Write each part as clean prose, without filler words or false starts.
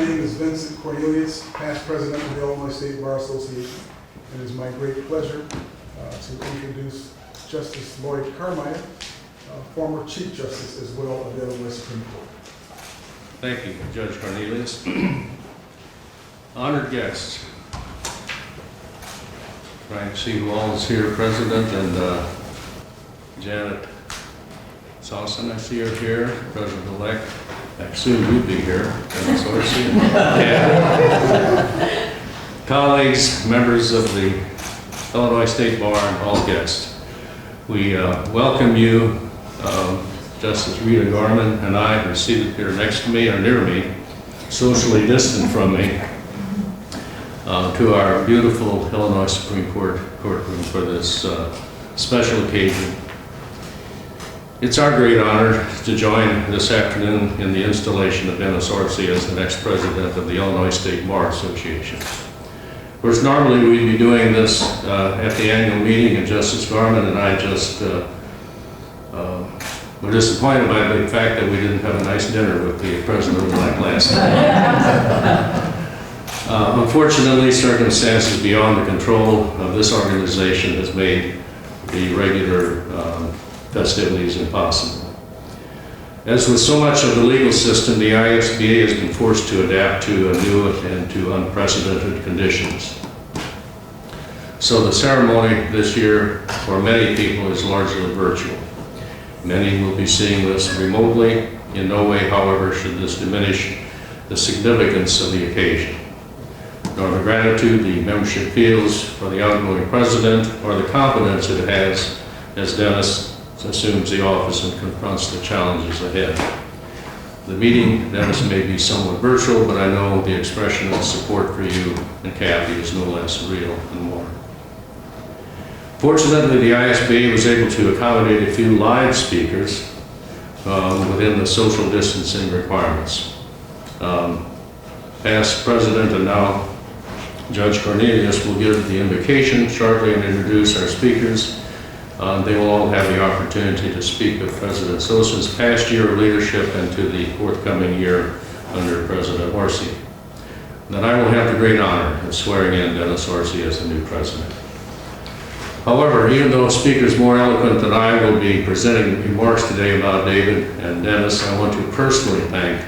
name is Vincent Cornelius, past president of the Illinois State Bar Association. It is my great pleasure to introduce Justice Lloyd Carmine, former Chief Justice as well of the Illinois Supreme Court. Thank you, Judge Cornelius. Honored guests. Trying to see who all is here, President and Janet Salson, I see her here, President-elect. Soon you'll be here, Dennis Orsey. Colleagues, members of the Illinois State Bar, and all guests. We welcome you, Justice Rita Garman and I are seated here next to me or near me, socially distant from me, to our beautiful Illinois Supreme Court courtroom for this special occasion. It's our great honor to join this afternoon in the installation of Dennis Orsey as the next president of the Illinois State Bar Association. Whereas normally we'd be doing this at the annual meeting, and Justice Garman and I just were disappointed by the fact that we didn't have a nice dinner with the president-elect last night. Unfortunately, circumstances beyond the control of this organization has made the regular festivities impossible. As with so much of the legal system, the ISBA has been forced to adapt to new and to unprecedented conditions. So the ceremony this year, for many people, is largely virtual. Many will be seeing this remotely. In no way, however, should this diminish the significance of the occasion, nor the gratitude the membership feels for the outgoing president, or the confidence it has as Dennis assumes the office and confronts the challenges ahead. The meeting, Dennis, may be somewhat virtual, but I know the expression of support for you and Kathy is no less real and more. Fortunately, the ISBA was able to accommodate a few live speakers within the social distancing requirements. Past president and now Judge Cornelius will give the invocation shortly and introduce our speakers. They will all have the opportunity to speak of President Sosa's past year of leadership and to the forthcoming year under President Orsey. Then I will have the great honor of swearing in Dennis Orsey as the new president. However, even though speakers more eloquent than I will be presenting remarks today about David and Dennis, I want to personally thank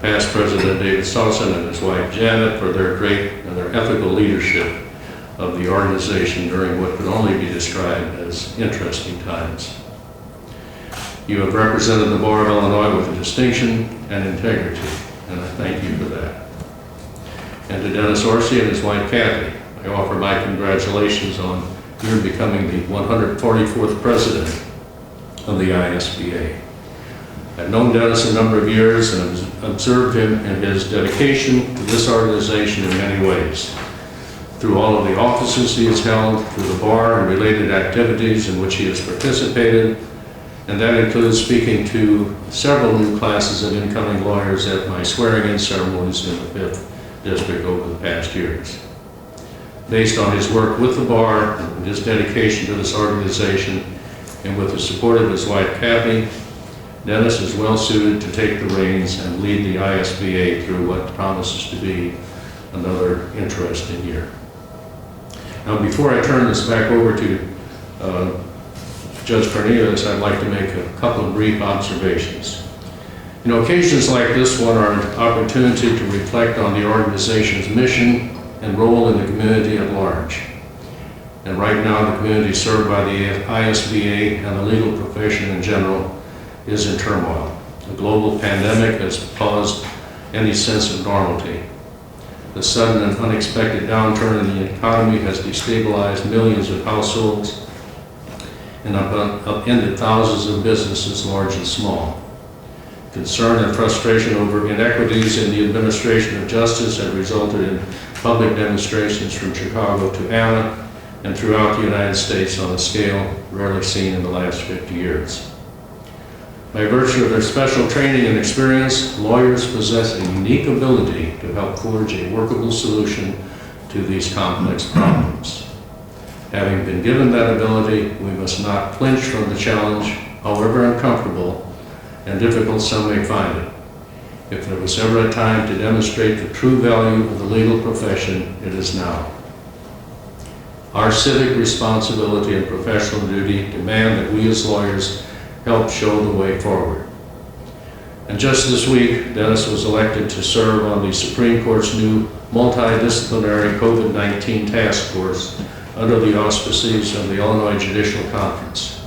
past President David Salson and his wife Janet for their great and their ethical leadership of the organization during what could only be described as interesting times. You have represented the Bar of Illinois with distinction and integrity, and I thank you for that. And to Dennis Orsey and his wife Kathy, I offer my congratulations on your becoming the 144th president of the ISBA. I've known Dennis a number of years and have observed him in his dedication to this organization in many ways. Through all of the offices he has held, through the bar and related activities in which he has participated, and that includes speaking to several new classes of incoming lawyers at my swearing-in ceremonies in the 5th District over the past years. Based on his work with the bar and his dedication to this organization, and with the support of his wife Kathy, Dennis is well suited to take the reins and lead the ISBA through what promises to be another interesting year. Now, before I turn this back over to Judge Cornelius, I'd like to make a couple of brief observations. You know, occasions like this one are an opportunity to reflect on the organization's mission and role in the community at large. And right now, the community served by the ISBA and the legal profession in general is in turmoil. The global pandemic has caused any sense of normality. The sudden and unexpected downturn in the economy has destabilized millions of households and upended thousands of businesses, large and small. Concern and frustration over inequities in the administration of justice have resulted in public demonstrations from Chicago to Anna and throughout the United States on a scale rarely seen in the last 50 years. By virtue of their special training and experience, lawyers possess a unique ability to help forge a workable solution to these complex problems. Having been given that ability, we must not flinch from the challenge, however uncomfortable and difficult some may find it. If there was ever a time to demonstrate the true value of the legal profession, it is now. Our civic responsibility and professional duty demand that we as lawyers help show the way forward. And just this week, Dennis was elected to serve on the Supreme Court's new multidisciplinary COVID-19 task force under the auspices of the Illinois Judicial Conference.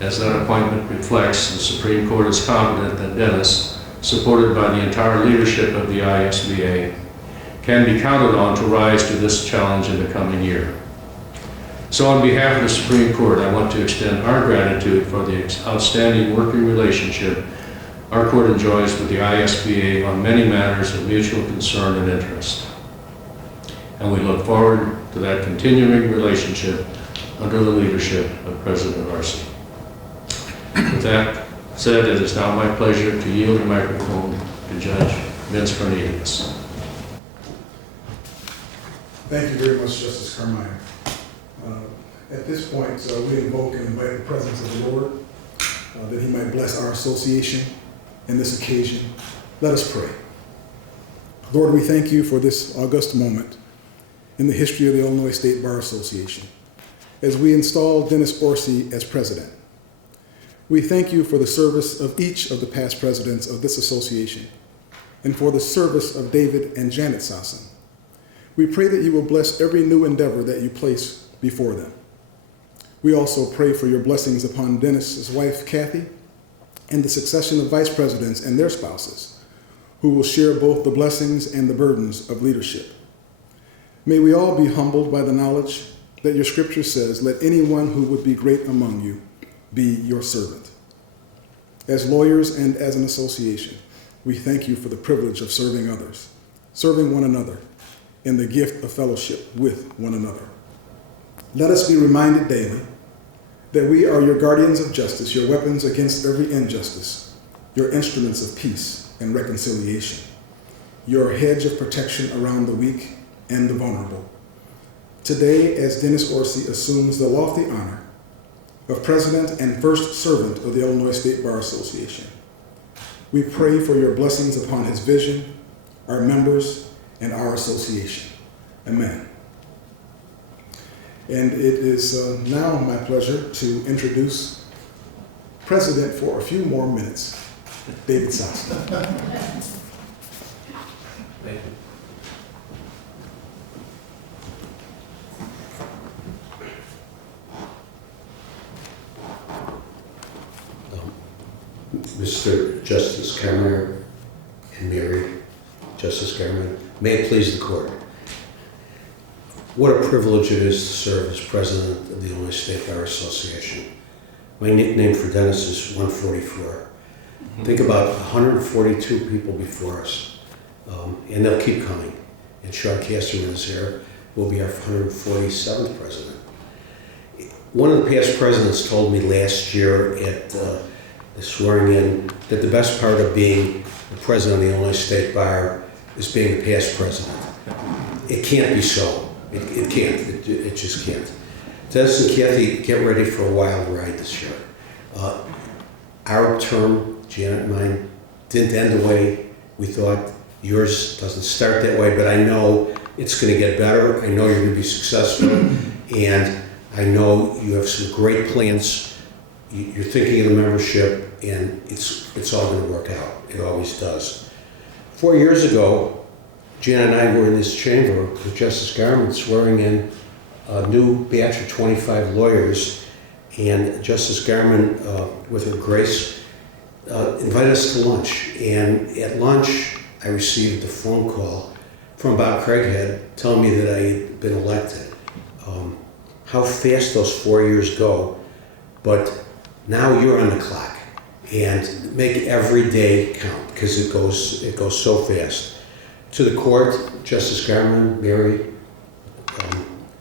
As that appointment reflects, the Supreme Court is confident that Dennis, supported by the entire leadership of the ISBA, can be counted on to rise to this challenge in the coming year. So on behalf of the Supreme Court, I want to extend our gratitude for the outstanding working relationship our court enjoys with the ISBA on many matters of mutual concern and interest. And we look forward to that continuing relationship under the leadership of President Orsey. With that said, it is now my pleasure to yield the microphone to Judge Vince Cornelius. Thank you very much, Justice Carmine. At this point, we invoke and invite the presence of the Lord that he might bless our association in this occasion. Let us pray. Lord, we thank you for this august moment in the history of the Illinois State Bar Association as we install Dennis Orsey as president. We thank you for the service of each of the past presidents of this association and for the service of David and Janet Sasson. We pray that you will bless every new endeavor that you place before them. We also pray for your blessings upon Dennis's wife, Kathy, and the succession of vice presidents and their spouses, who will share both the blessings and the burdens of leadership. May we all be humbled by the knowledge that your scripture says, let anyone who would be great among you be your servant. As lawyers and as an association, we thank you for the privilege of serving others, serving one another, and the gift of fellowship with one another. Let us be reminded daily that we are your guardians of justice, your weapons against every injustice, your instruments of peace and reconciliation, your hedge of protection around the weak and the vulnerable. Today, as Dennis Orsey assumes the lofty honor of President and First Servant of the Illinois State Bar Association, we pray for your blessings upon his vision, our members, and our association. Amen. And it is now my pleasure to introduce President for a few more minutes, David Sasson. Thank you. Mr. Justice Garman and Mary, Justice Garman, may it please the court. What a privilege it is to serve as president of the Illinois State Bar Association. My nickname for Dennis is 144. Think about 142 people before us, and they'll keep coming. And Sean Casterman is here, will be our 147th president. One of the past presidents told me last year at the swearing in that the best part of being the president of the Illinois State Bar is being the past president. It can't be so. It can't. It just can't. Dennis and Kathy, get ready for a wild ride this year. Our term, Janet and mine, didn't end the way we thought. Yours doesn't start that way, but I know it's going to get better. I know you're going to be successful, and I know you have some great plans. You're thinking of the membership, and it's all going to work out. It always does. 4 years ago, Jan and I were in this chamber with Justice Garman swearing in a new batch of 25 lawyers, and Justice Garman, with her grace, invited us to lunch. And at lunch, I received a phone call from Bob Craighead telling me that I had been elected. How fast those 4 years go, but now you're on the clock, and make every day count because it goes so fast. To the court, Justice Garman, Mary,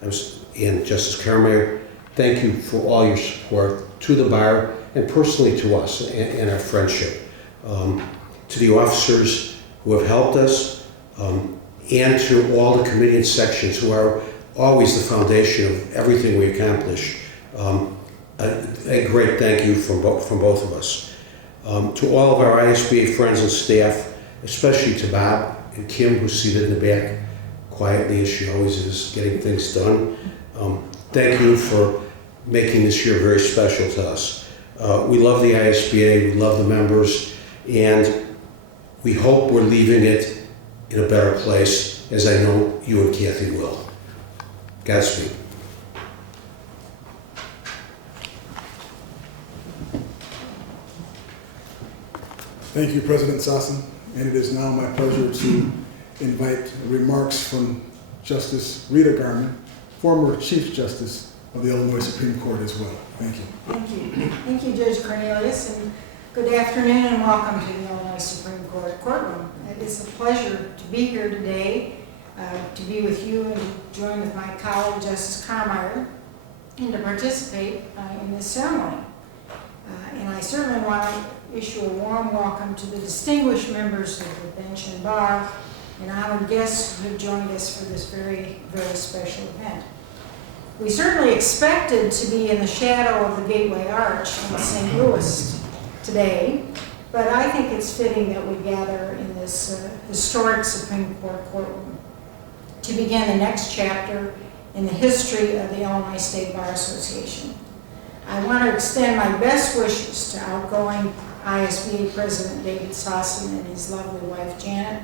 and Justice Carmichael, thank you for all your support to the bar and personally to us and our friendship. To the officers who have helped us, and to all the committee and sections who are always the foundation of everything we accomplish. A great thank you from both of us. To all of our ISBA friends and staff, especially to Bob and Kim, who's seated in the back quietly, as she always is, getting things done. Thank you for making this year very special to us. We love the ISBA, we love the members, and we hope we're leaving it in a better place, as I know you and Kathy will. Godspeed. Thank you, President Sasson, and it is now my pleasure to invite remarks from Justice Rita Garman, former Chief Justice of the Illinois Supreme Court as well. Thank you. Thank you. Thank you, Judge Cornelius, and good afternoon and welcome to the Illinois Supreme Court courtroom. It is a pleasure to be here today, to be with you and join with my colleague, Justice Carmeier, and to participate in this ceremony. And I certainly want to issue a warm welcome to the distinguished members of the bench and bar and honored guests who have joined us for this very, very special event. We certainly expected to be in the shadow of the Gateway Arch in St. Louis today, but I think it's fitting that we gather in this historic Supreme Court courtroom to begin the next chapter in the history of the Illinois State Bar Association. I want to extend my best wishes to outgoing ISBA President David Sasson and his lovely wife Janet,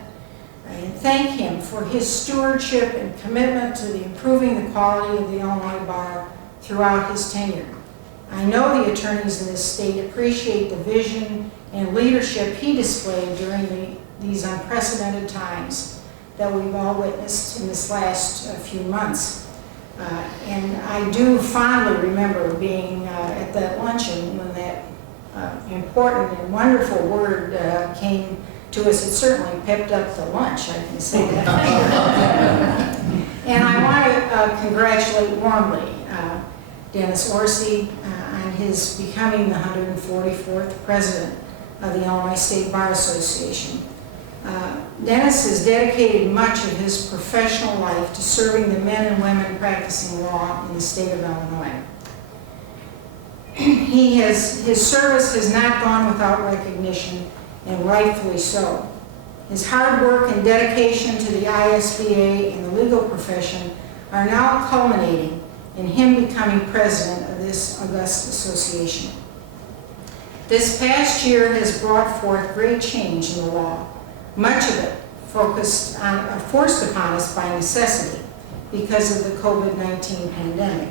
and thank him for his stewardship and commitment to improving the quality of the Illinois bar throughout his tenure. I know the attorneys in this state appreciate the vision and leadership he displayed during these unprecedented times that we've all witnessed in this last few months. And I do fondly remember being at that luncheon when that important and wonderful word came to us. It certainly pepped up the lunch, I can say that. And I want to congratulate warmly Dennis Orsey on his becoming the 144th president of the Illinois State Bar Association. Dennis has dedicated much of his professional life to serving the men and women practicing law in the state of Illinois. His service has not gone without recognition, and rightfully so. His hard work and dedication to the ISBA and the legal profession are now culminating in him becoming president of this august association. This past year has brought forth great change in the law, much of it forced upon us by necessity because of the COVID-19 pandemic.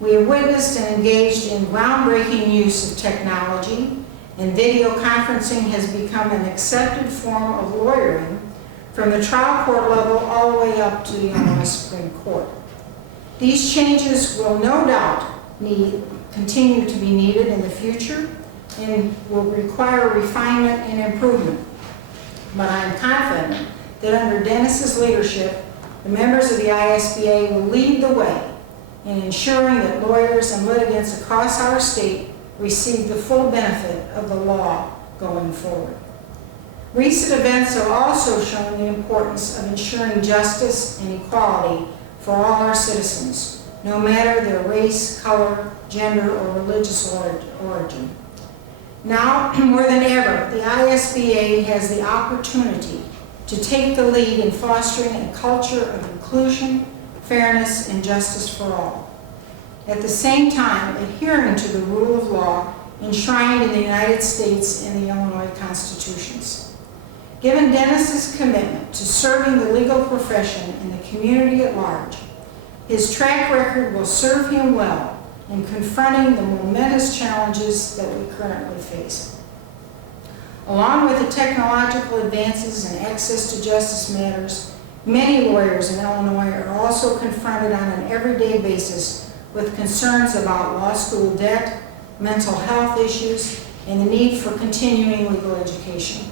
We have witnessed and engaged in groundbreaking use of technology, and video conferencing has become an accepted form of lawyering from the trial court level all the way up to the Illinois Supreme Court. These changes will no doubt continue to be needed in the future and will require refinement and improvement. But I am confident that under Dennis's leadership, the members of the ISBA will lead the way in ensuring that lawyers and litigants across our state receive the full benefit of the law going forward. Recent events have also shown the importance of ensuring justice and equality for all our citizens, no matter their race, color, gender, or religious origin. Now, more than ever, the ISBA has the opportunity to take the lead in fostering a culture of inclusion, fairness, and justice for all. At the same time, adhering to the rule of law enshrined in the United States and the Illinois constitutions. Given Dennis's commitment to serving the legal profession and the community at large, his track record will serve him well in confronting the momentous challenges that we currently face. Along with the technological advances and access to justice matters, many lawyers in Illinois are also confronted on an everyday basis with concerns about law school debt, mental health issues, and the need for continuing legal education.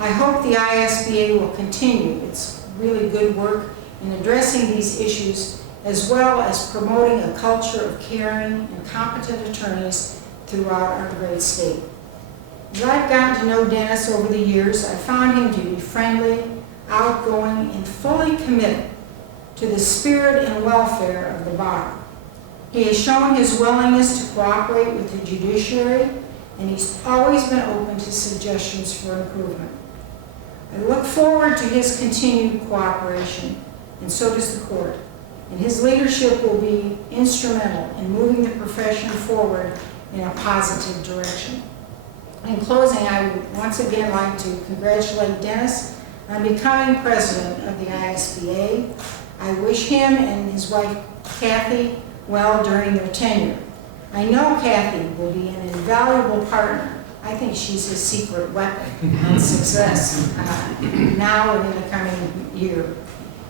I hope the ISBA will continue its really good work in addressing these issues, as well as promoting a culture of caring and competent attorneys throughout our great state. As I've gotten to know Dennis over the years, I found him to be friendly, outgoing, and fully committed to the spirit and welfare of the bar. He has shown his willingness to cooperate with the judiciary, and he's always been open to suggestions for improvement. I look forward to his continued cooperation, and so does the court. And his leadership will be instrumental in moving the profession forward in a positive direction. In closing, I would once again like to congratulate Dennis on becoming president of the ISBA. I wish him and his wife Kathy well during their tenure. I know Kathy will be an invaluable partner. I think she's his secret weapon on success now and in the coming year.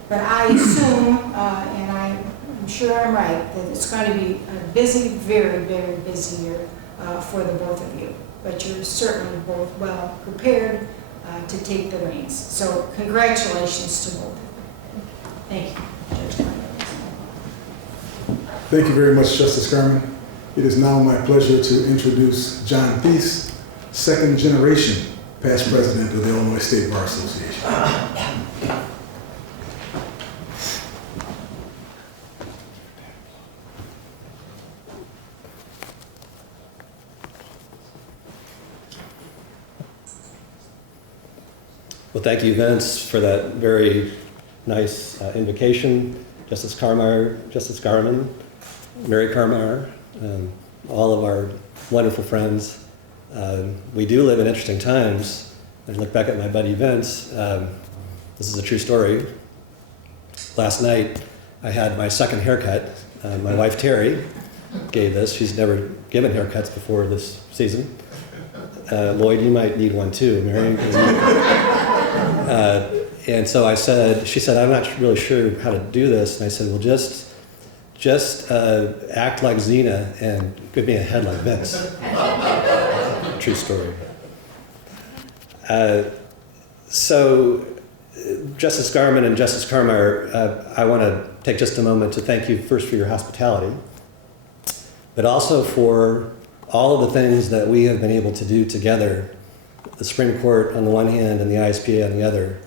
But I assume, and I'm sure I'm right, that it's going to be a busy, very, very busy year for the both of you. But you're certainly both well prepared to take the reins. So congratulations to both of you. Thank you, Judge Carney. Thank you very much, Justice Garman. It is now my pleasure to introduce John Thies, second generation past president of the Illinois State Bar Association. Well, thank you, Vince, for that very nice invocation. Justice Carmire, Justice Garman, Mary Carmire, all of our wonderful friends. We do live in interesting times. I look back at my buddy Vince. This is a true story. Last night, I had my second haircut. My wife, Terry, gave this. She's never given haircuts before this season. Lloyd, you might need one too, Mary. And so she said, I'm not really sure how to do this. And I said, well, just act like Xena and give me a head like Vince. True story. So Justice Garman and Justice Carmire, I want to take just a moment to thank you first for your hospitality, but also for all of the things that we have been able to do together, the Supreme Court on the one hand and the ISBA on the other.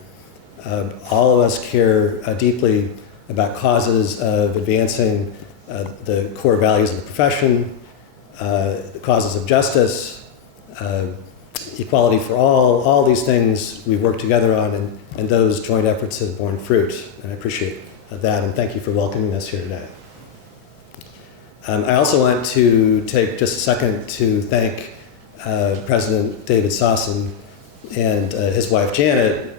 All of us care deeply about causes of advancing the core values of the profession, causes of justice, equality for all these things we work together on, and those joint efforts have borne fruit, and I appreciate that, and thank you for welcoming us here today. I also want to take just a second to thank President David Sossin and his wife Janet.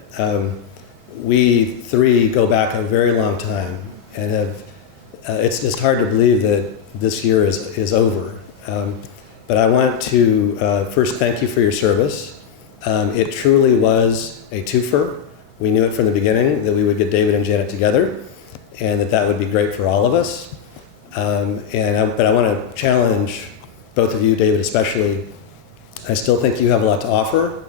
We three go back a very long time, and have it's just hard to believe that this year is over. But I want to first thank you for your service. It truly was a twofer. We knew it from the beginning that we would get David and Janet together, and that would be great for all of us. But I want to challenge both of you, David especially. I still think you have a lot to offer,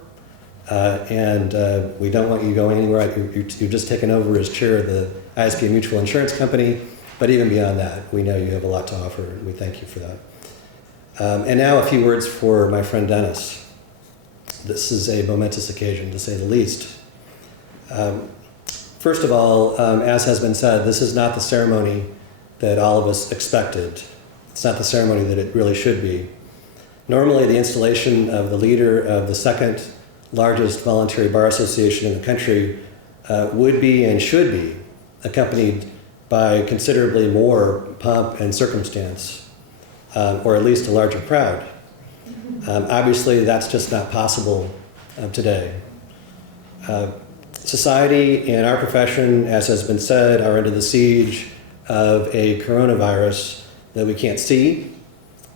and we don't want you going anywhere. You've just taken over as chair of the ISBA Mutual Insurance Company, but even beyond that, we know you have a lot to offer, and we thank you for that. And now a few words for my friend Dennis. This is a momentous occasion, to say the least. First of all, as has been said, this is not the ceremony that all of us expected. It's not the ceremony that it really should be. Normally, the installation of the leader of the second largest voluntary bar association in the country would be and should be accompanied by considerably more pomp and circumstance, or at least a larger crowd. Obviously, that's just not possible today. Society and our profession, as has been said, are under the siege of a coronavirus that we can't see,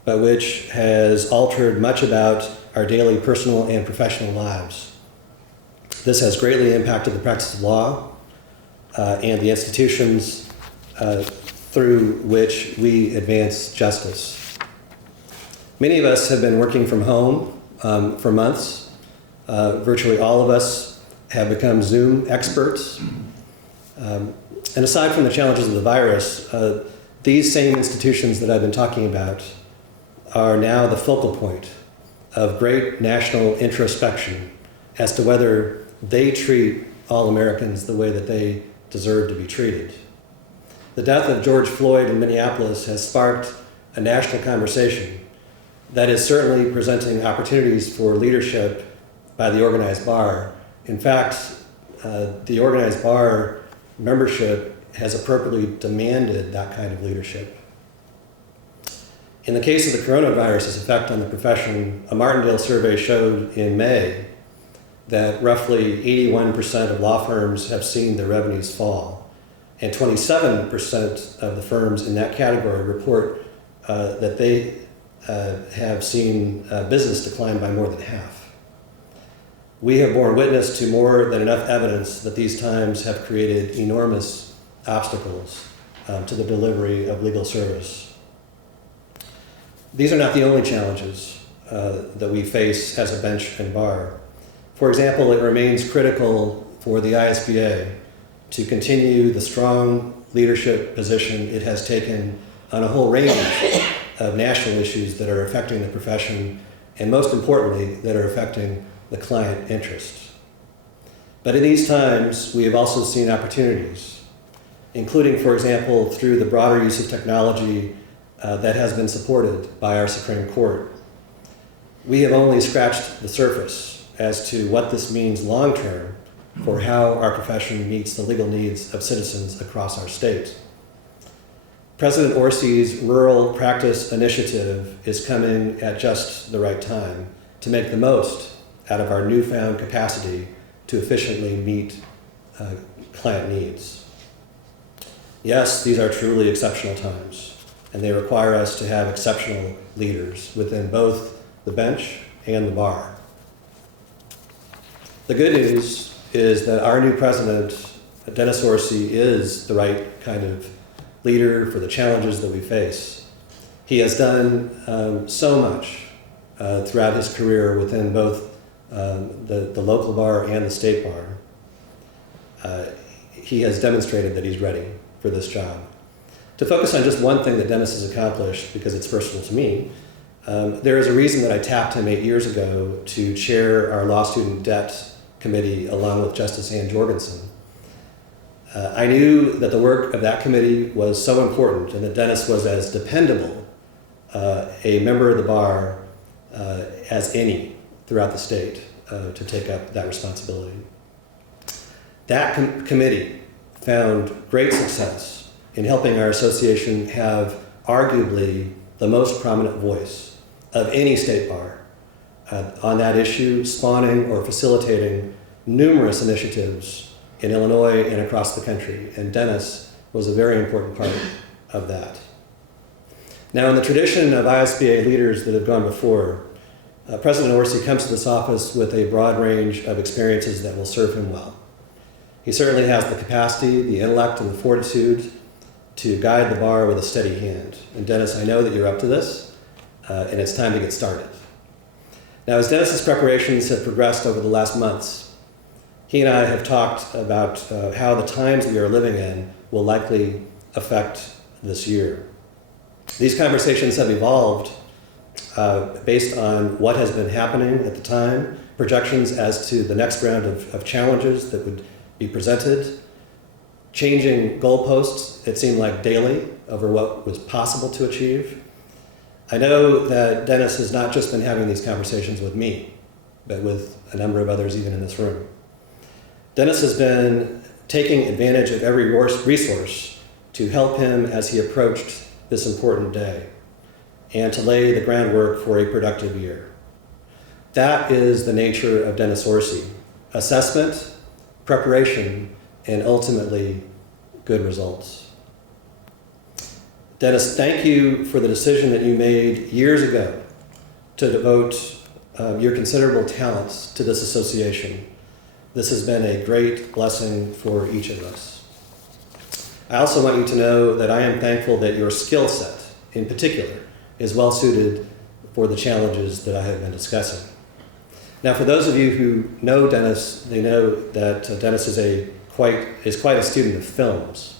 but which has altered much about our daily personal and professional lives. This has greatly impacted the practice of law and the institutions through which we advance justice. Many of us have been working from home for months. Virtually all of us have become Zoom experts. And aside from the challenges of the virus, these same institutions that I've been talking about are now the focal point of great national introspection as to whether they treat all Americans the way that they deserve to be treated. The death of George Floyd in Minneapolis has sparked a national conversation that is certainly presenting opportunities for leadership by the organized bar. In fact, the organized bar membership has appropriately demanded that kind of leadership. In the case of the coronavirus's effect on the profession, a Martindale survey showed in May that roughly 81% of law firms have seen their revenues fall, and 27% of the firms in that category report that they have seen business decline by more than half. We have borne witness to more than enough evidence that these times have created enormous obstacles to the delivery of legal service. These are not the only challenges that we face as a bench and bar. For example, it remains critical for the ISBA to continue the strong leadership position it has taken on a whole range of national issues that are affecting the profession, and most importantly, that are affecting the client interest. But in these times, we have also seen opportunities, including, for example, through the broader use of technology that has been supported by our Supreme Court. We have only scratched the surface as to what this means long-term for how our profession meets the legal needs of citizens across our state. President Orsey's Rural Practice Initiative is coming at just the right time to make the most out of our newfound capacity to efficiently meet client needs. Yes, these are truly exceptional times, and they require us to have exceptional leaders within both the bench and the bar. The good news is that our new president, Dennis Orsey, is the right kind of leader for the challenges that we face. He has done so much throughout his career within both the local bar and the state bar. He has demonstrated that he's ready for this job. To focus on just one thing that Dennis has accomplished, because it's personal to me, there is a reason that I tapped him 8 years ago to chair our law student debt committee along with Justice Ann Jorgensen. I knew that the work of that committee was so important and that Dennis was as dependable a member of the bar as any throughout the state to take up that responsibility. That committee found great success in helping our association have arguably the most prominent voice of any state bar on that issue, spawning or facilitating numerous initiatives in Illinois and across the country, and Dennis was a very important part of that. Now, in the tradition of ISBA leaders that have gone before, President Orsey comes to this office with a broad range of experiences that will serve him well. He certainly has the capacity, the intellect, and the fortitude to guide the bar with a steady hand. And Dennis, I know that you're up to this, and it's time to get started. Now, as Dennis's preparations have progressed over the last months, he and I have talked about how the times we are living in will likely affect this year. These conversations have evolved based on what has been happening at the time, projections as to the next round of challenges that would be presented, changing goalposts, it seemed like daily, over what was possible to achieve. I know that Dennis has not just been having these conversations with me, but with a number of others even in this room. Dennis has been taking advantage of every resource to help him as he approached this important day and to lay the groundwork for a productive year. That is the nature of Dennis Orsey: assessment, preparation, and ultimately good results. Dennis, thank you for the decision that you made years ago to devote your considerable talents to this association. This has been a great blessing for each of us. I also want you to know that I am thankful that your skill set, in particular, is well suited for the challenges that I have been discussing. Now, for those of you who know Dennis, they know that Dennis is quite a student of films.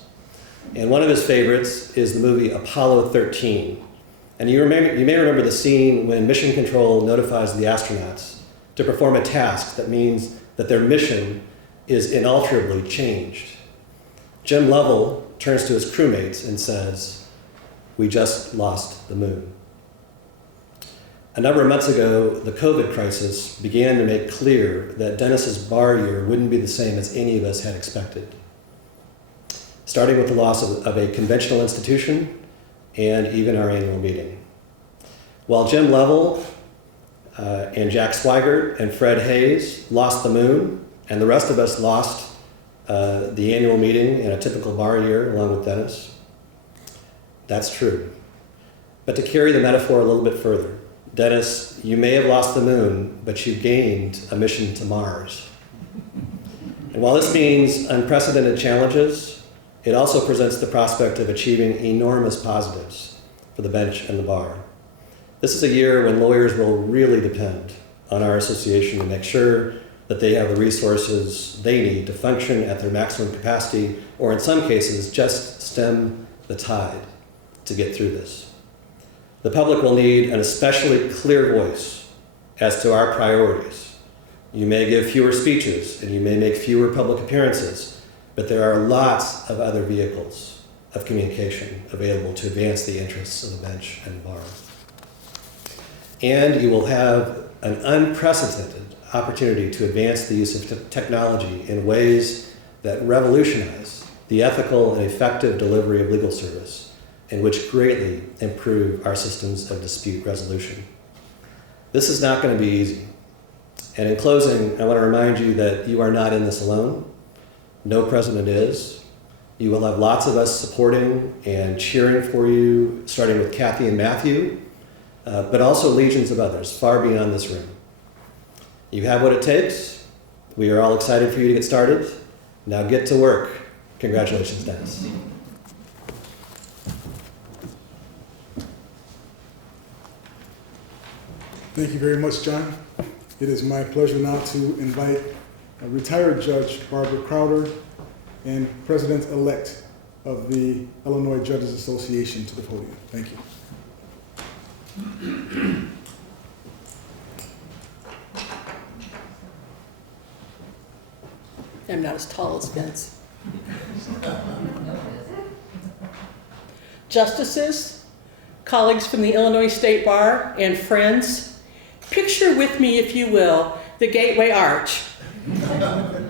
And one of his favorites is the movie Apollo 13. And you may remember the scene when Mission Control notifies the astronauts to perform a task that means that their mission is inalterably changed. Jim Lovell turns to his crewmates and says, "We just lost the moon." A number of months ago, the COVID crisis began to make clear that Dennis's bar year wouldn't be the same as any of us had expected. Starting with the loss of a conventional institution and even our annual meeting. While Jim Lovell and Jack Swigert and Fred Hayes lost the moon, and the rest of us lost the annual meeting in a typical bar year along with Dennis. That's true. But to carry the metaphor a little bit further, Dennis, you may have lost the moon, but you gained a mission to Mars. And while this means unprecedented challenges, it also presents the prospect of achieving enormous positives for the bench and the bar. This is a year when lawyers will really depend on our association to make sure that they have the resources they need to function at their maximum capacity, or in some cases, just stem the tide to get through this. The public will need an especially clear voice as to our priorities. You may give fewer speeches and you may make fewer public appearances, but there are lots of other vehicles of communication available to advance the interests of the bench and bar. And you will have an unprecedented opportunity to advance the use of technology in ways that revolutionize the ethical and effective delivery of legal service, and which greatly improve our systems of dispute resolution. This is not going to be easy. And in closing, I want to remind you that you are not in this alone. No president is. You will have lots of us supporting and cheering for you, starting with Kathy and Matthew, but also legions of others far beyond this room. You have what it takes. We are all excited for you to get started. Now get to work. Congratulations, Dennis. Thank you very much, John. It is my pleasure now to invite retired Judge Barbara Crowder and President-elect of the Illinois Judges Association to the podium. Thank you. I'm not as tall as Vince. Justices, colleagues from the Illinois State Bar, and friends, picture with me, if you will, the Gateway Arch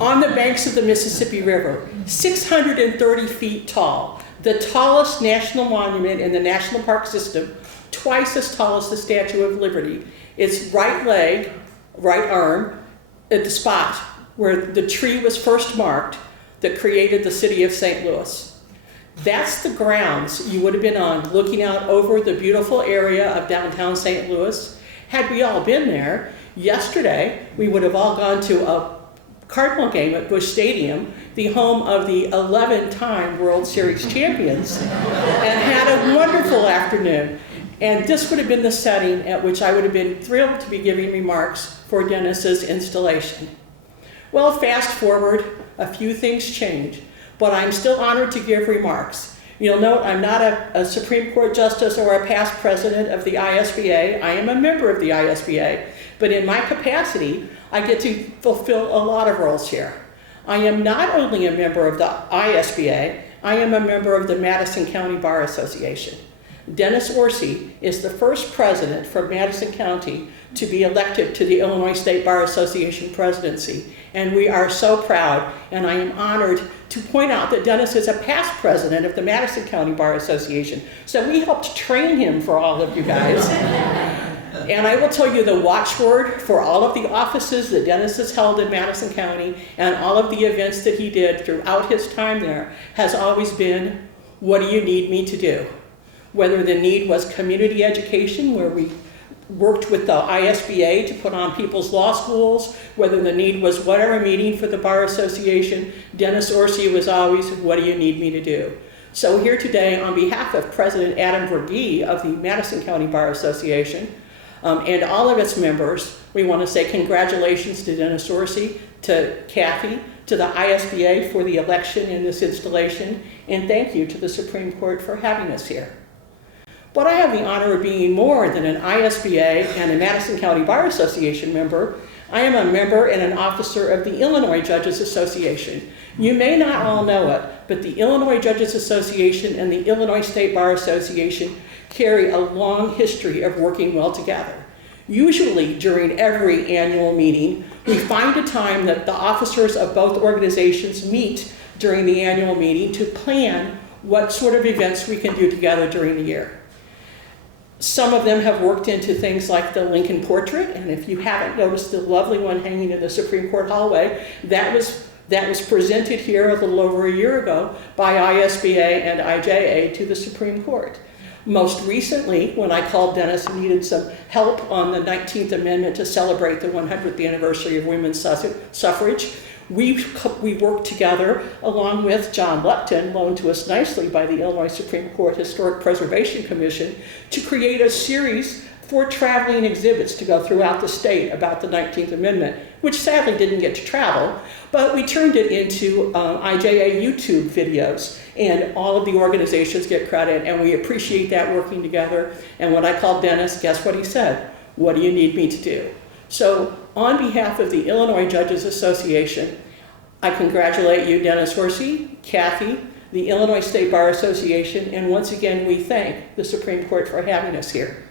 on the banks of the Mississippi River, 630 feet tall, the tallest national monument in the national park system, twice as tall as the Statue of Liberty. Its right leg, right arm, at the spot where the tree was first marked that created the city of St. Louis. That's the grounds you would have been on, looking out over the beautiful area of downtown St. Louis. Had we all been there, yesterday we would have all gone to a Cardinal game at Busch Stadium, the home of the 11-time World Series champions, and had a wonderful afternoon. And this would have been the setting at which I would have been thrilled to be giving remarks for Dennis's installation. Well, fast forward, a few things change, but I'm still honored to give remarks. You'll note I'm not a Supreme Court justice or a past president of the ISBA. I am a member of the ISBA, but in my capacity, I get to fulfill a lot of roles here. I am not only a member of the ISBA, I am a member of the Madison County Bar Association. Dennis Orsey is the first president from Madison County to be elected to the Illinois State Bar Association presidency. And we are so proud, and I am honored to point out that Dennis is a past president of the Madison County Bar Association. So we helped train him for all of you guys. And I will tell you the watchword for all of the offices that Dennis has held in Madison County and all of the events that he did throughout his time there has always been, what do you need me to do? Whether the need was community education, where we worked with the ISBA to put on people's law schools, whether the need was what are a meeting for the Bar Association, Dennis Orsey was always, what do you need me to do? So here today, on behalf of President Adam Verghee of the Madison County Bar Association, and all of its members, we want to say congratulations to Dennis Orsey, to Kathy, to the ISBA for the election in this installation, and thank you to the Supreme Court for having us here. But I have the honor of being more than an ISBA and a Madison County Bar Association member. I am a member and an officer of the Illinois Judges Association. You may not all know it, but the Illinois Judges Association and the Illinois State Bar Association carry a long history of working well together. Usually during every annual meeting, we find a time that the officers of both organizations meet during the annual meeting to plan what sort of events we can do together during the year. Some of them have worked into things like the Lincoln portrait, and if you haven't noticed the lovely one hanging in the Supreme Court hallway, that was presented here a little over a year ago by ISBA and IJA to the Supreme Court. Most recently, when I called Dennis and needed some help on the 19th Amendment to celebrate the 100th anniversary of women's suffrage, we worked together along with John Lupton, loaned to us nicely by the Illinois Supreme Court Historic Preservation Commission, to create a series for traveling exhibits to go throughout the state about the 19th Amendment, which sadly didn't get to travel, but we turned it into IJA YouTube videos, and all of the organizations get credit, and we appreciate that working together. And when I called Dennis, guess what he said? What do you need me to do? So on behalf of the Illinois Judges Association, I congratulate you, Dennis Orsey, Kathy, the Illinois State Bar Association, and once again, we thank the Supreme Court for having us here.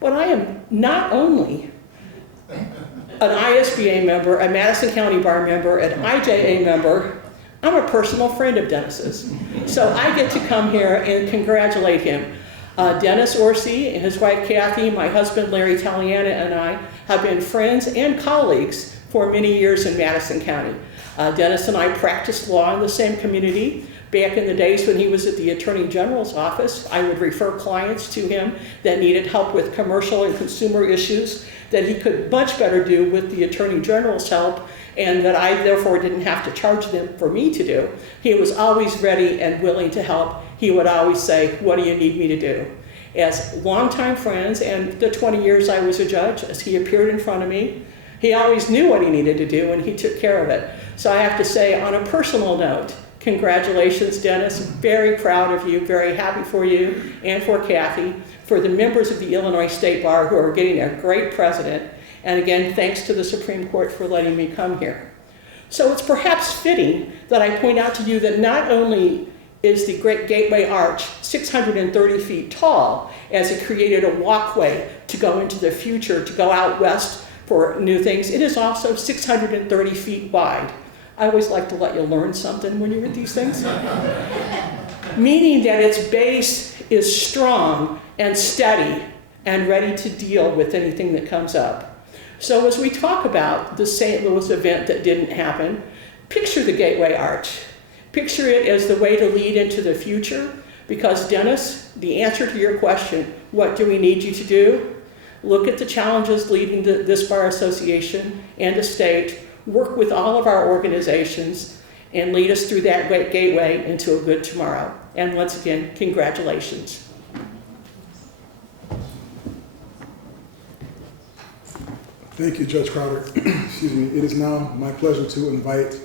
But I am not only an ISBA member, a Madison County Bar member, an IJA member, I'm a personal friend of Dennis's. So I get to come here and congratulate him. Dennis Orsey and his wife Kathy, my husband Larry Taliana, and I have been friends and colleagues for many years in Madison County. Dennis and I practiced law in the same community. Back in the days when he was at the Attorney General's office, I would refer clients to him that needed help with commercial and consumer issues that he could much better do with the Attorney General's help, and that I therefore didn't have to charge them for me to do. He was always ready and willing to help. He would always say, what do you need me to do? As longtime friends, and the 20 years I was a judge, as he appeared in front of me, he always knew what he needed to do and he took care of it. So I have to say, on a personal note, congratulations, Dennis. Very proud of you, very happy for you and for Kathy, for the members of the Illinois State Bar who are getting a great president. And again, thanks to the Supreme Court for letting me come here. So it's perhaps fitting that I point out to you that not only is the Great Gateway Arch 630 feet tall, as it created a walkway to go into the future, to go out west for new things, it is also 630 feet wide. I always like to let you learn something when you read these things. Meaning that its base is strong and steady and ready to deal with anything that comes up. So as we talk about the St. Louis event that didn't happen, picture the Gateway Arch. Picture it as the way to lead into the future, because Dennis, the answer to your question, what do we need you to do? Look at the challenges leading to this bar association and the state, work with all of our organizations, and lead us through that gateway into a good tomorrow. And once again, congratulations. Thank you, Judge Crowder. Excuse me. It is now my pleasure to invite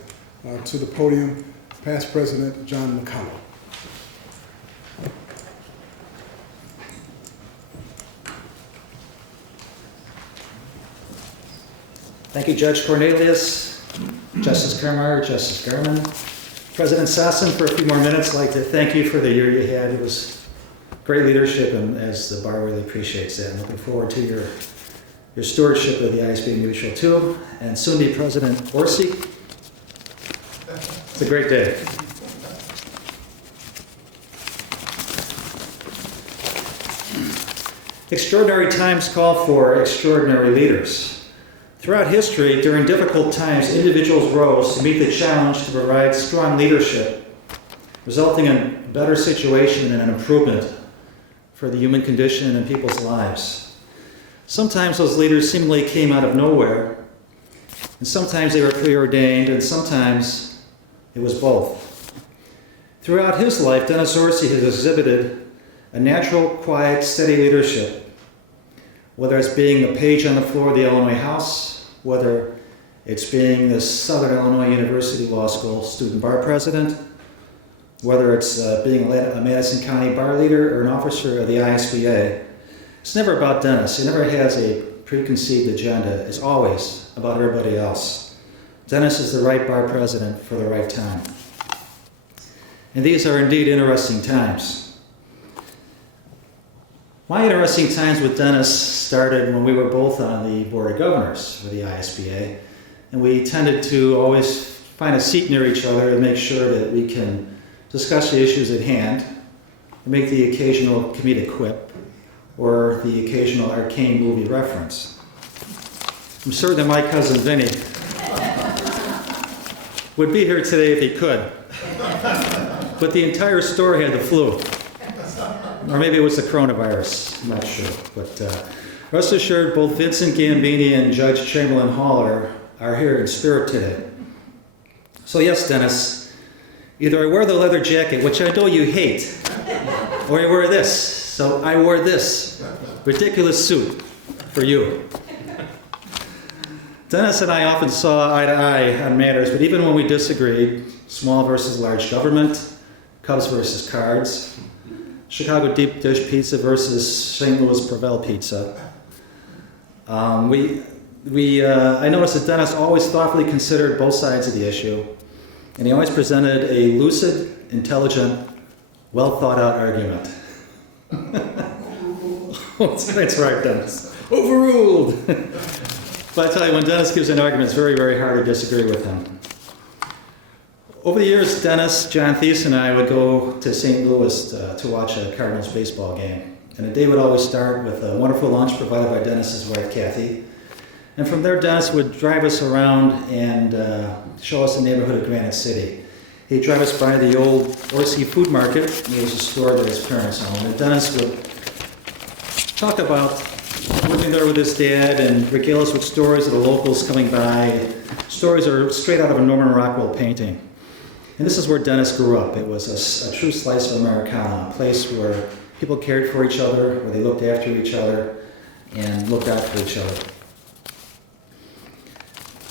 to the podium past President John McConnell. Thank you, Judge Cornelius, Justice Carmar, Justice Garman. President Sasson, for a few more minutes, I'd like to thank you for the year you had. It was great leadership, and as the bar really appreciates that. I'm looking forward to your stewardship of the ISBA Mutual too, and soon to be President Orsey. It's a great day. Extraordinary times call for extraordinary leaders. Throughout history, during difficult times, individuals rose to meet the challenge to provide strong leadership, resulting in a better situation and an improvement for the human condition and people's lives. Sometimes those leaders seemingly came out of nowhere, and sometimes they were preordained, and sometimes it was both. Throughout his life, Dennis Orsey has exhibited a natural, quiet, steady leadership, whether it's being a page on the floor of the Illinois House, whether it's being the Southern Illinois University Law School student bar president, whether it's being a Madison County bar leader or an officer of the ISBA. It's never about Dennis. He never has a preconceived agenda. It's always about everybody else. Dennis is the right bar president for the right time. And these are indeed interesting times. My interesting times with Dennis started when we were both on the Board of Governors for the ISBA, and we tended to always find a seat near each other to make sure that we can discuss the issues at hand, and make the occasional comedic quip or the occasional arcane movie reference. I'm certain that my cousin Vinny would be here today if he could, but the entire store had the flu. Or maybe it was the coronavirus, I'm not sure. But rest assured, both Vincent Gambini and Judge Chamberlain Haller are here in spirit today. So yes, Dennis, either I wear the leather jacket, which I know you hate, or I wear this. So I wore this ridiculous suit for you. Dennis and I often saw eye to eye on matters, but even when we disagreed, small versus large government, Cubs versus cards, Chicago deep dish pizza versus St. Louis Provel pizza. I noticed that Dennis always thoughtfully considered both sides of the issue, and he always presented a lucid, intelligent, well thought out argument. That's right, Dennis. Overruled. But I tell you, when Dennis gives an argument, it's very, very hard to disagree with him. Over the years, Dennis, John Thies, and I would go to St. Louis to watch a Cardinals baseball game. And the day would always start with a wonderful lunch provided by Dennis's wife, Kathy. And from there, Dennis would drive us around and show us the neighborhood of Granite City. He'd drive us by the old Orsey food market. There was a store that his parents owned. And Dennis would talk about working there with his dad and regale us with stories of the locals coming by. Stories are straight out of a Norman Rockwell painting. And this is where Dennis grew up. It was a true slice of Americana, a place where people cared for each other, where they looked after each other, and looked out for each other.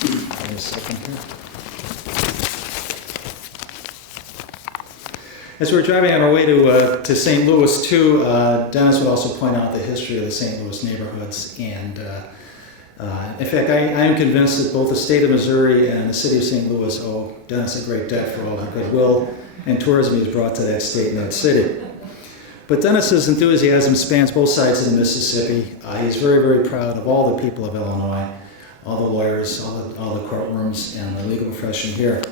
Wait a second here. As we were driving on our way to St. Louis, too, Dennis would also point out the history of the St. Louis neighborhoods. And in fact, I am convinced that both the state of Missouri and the city of St. Louis owe Dennis a great debt for all the goodwill and tourism he's brought to that state and that city. But Dennis's enthusiasm spans both sides of the Mississippi. He's very, very proud of all the people of Illinois, all the lawyers, all the courtrooms, and the legal profession here.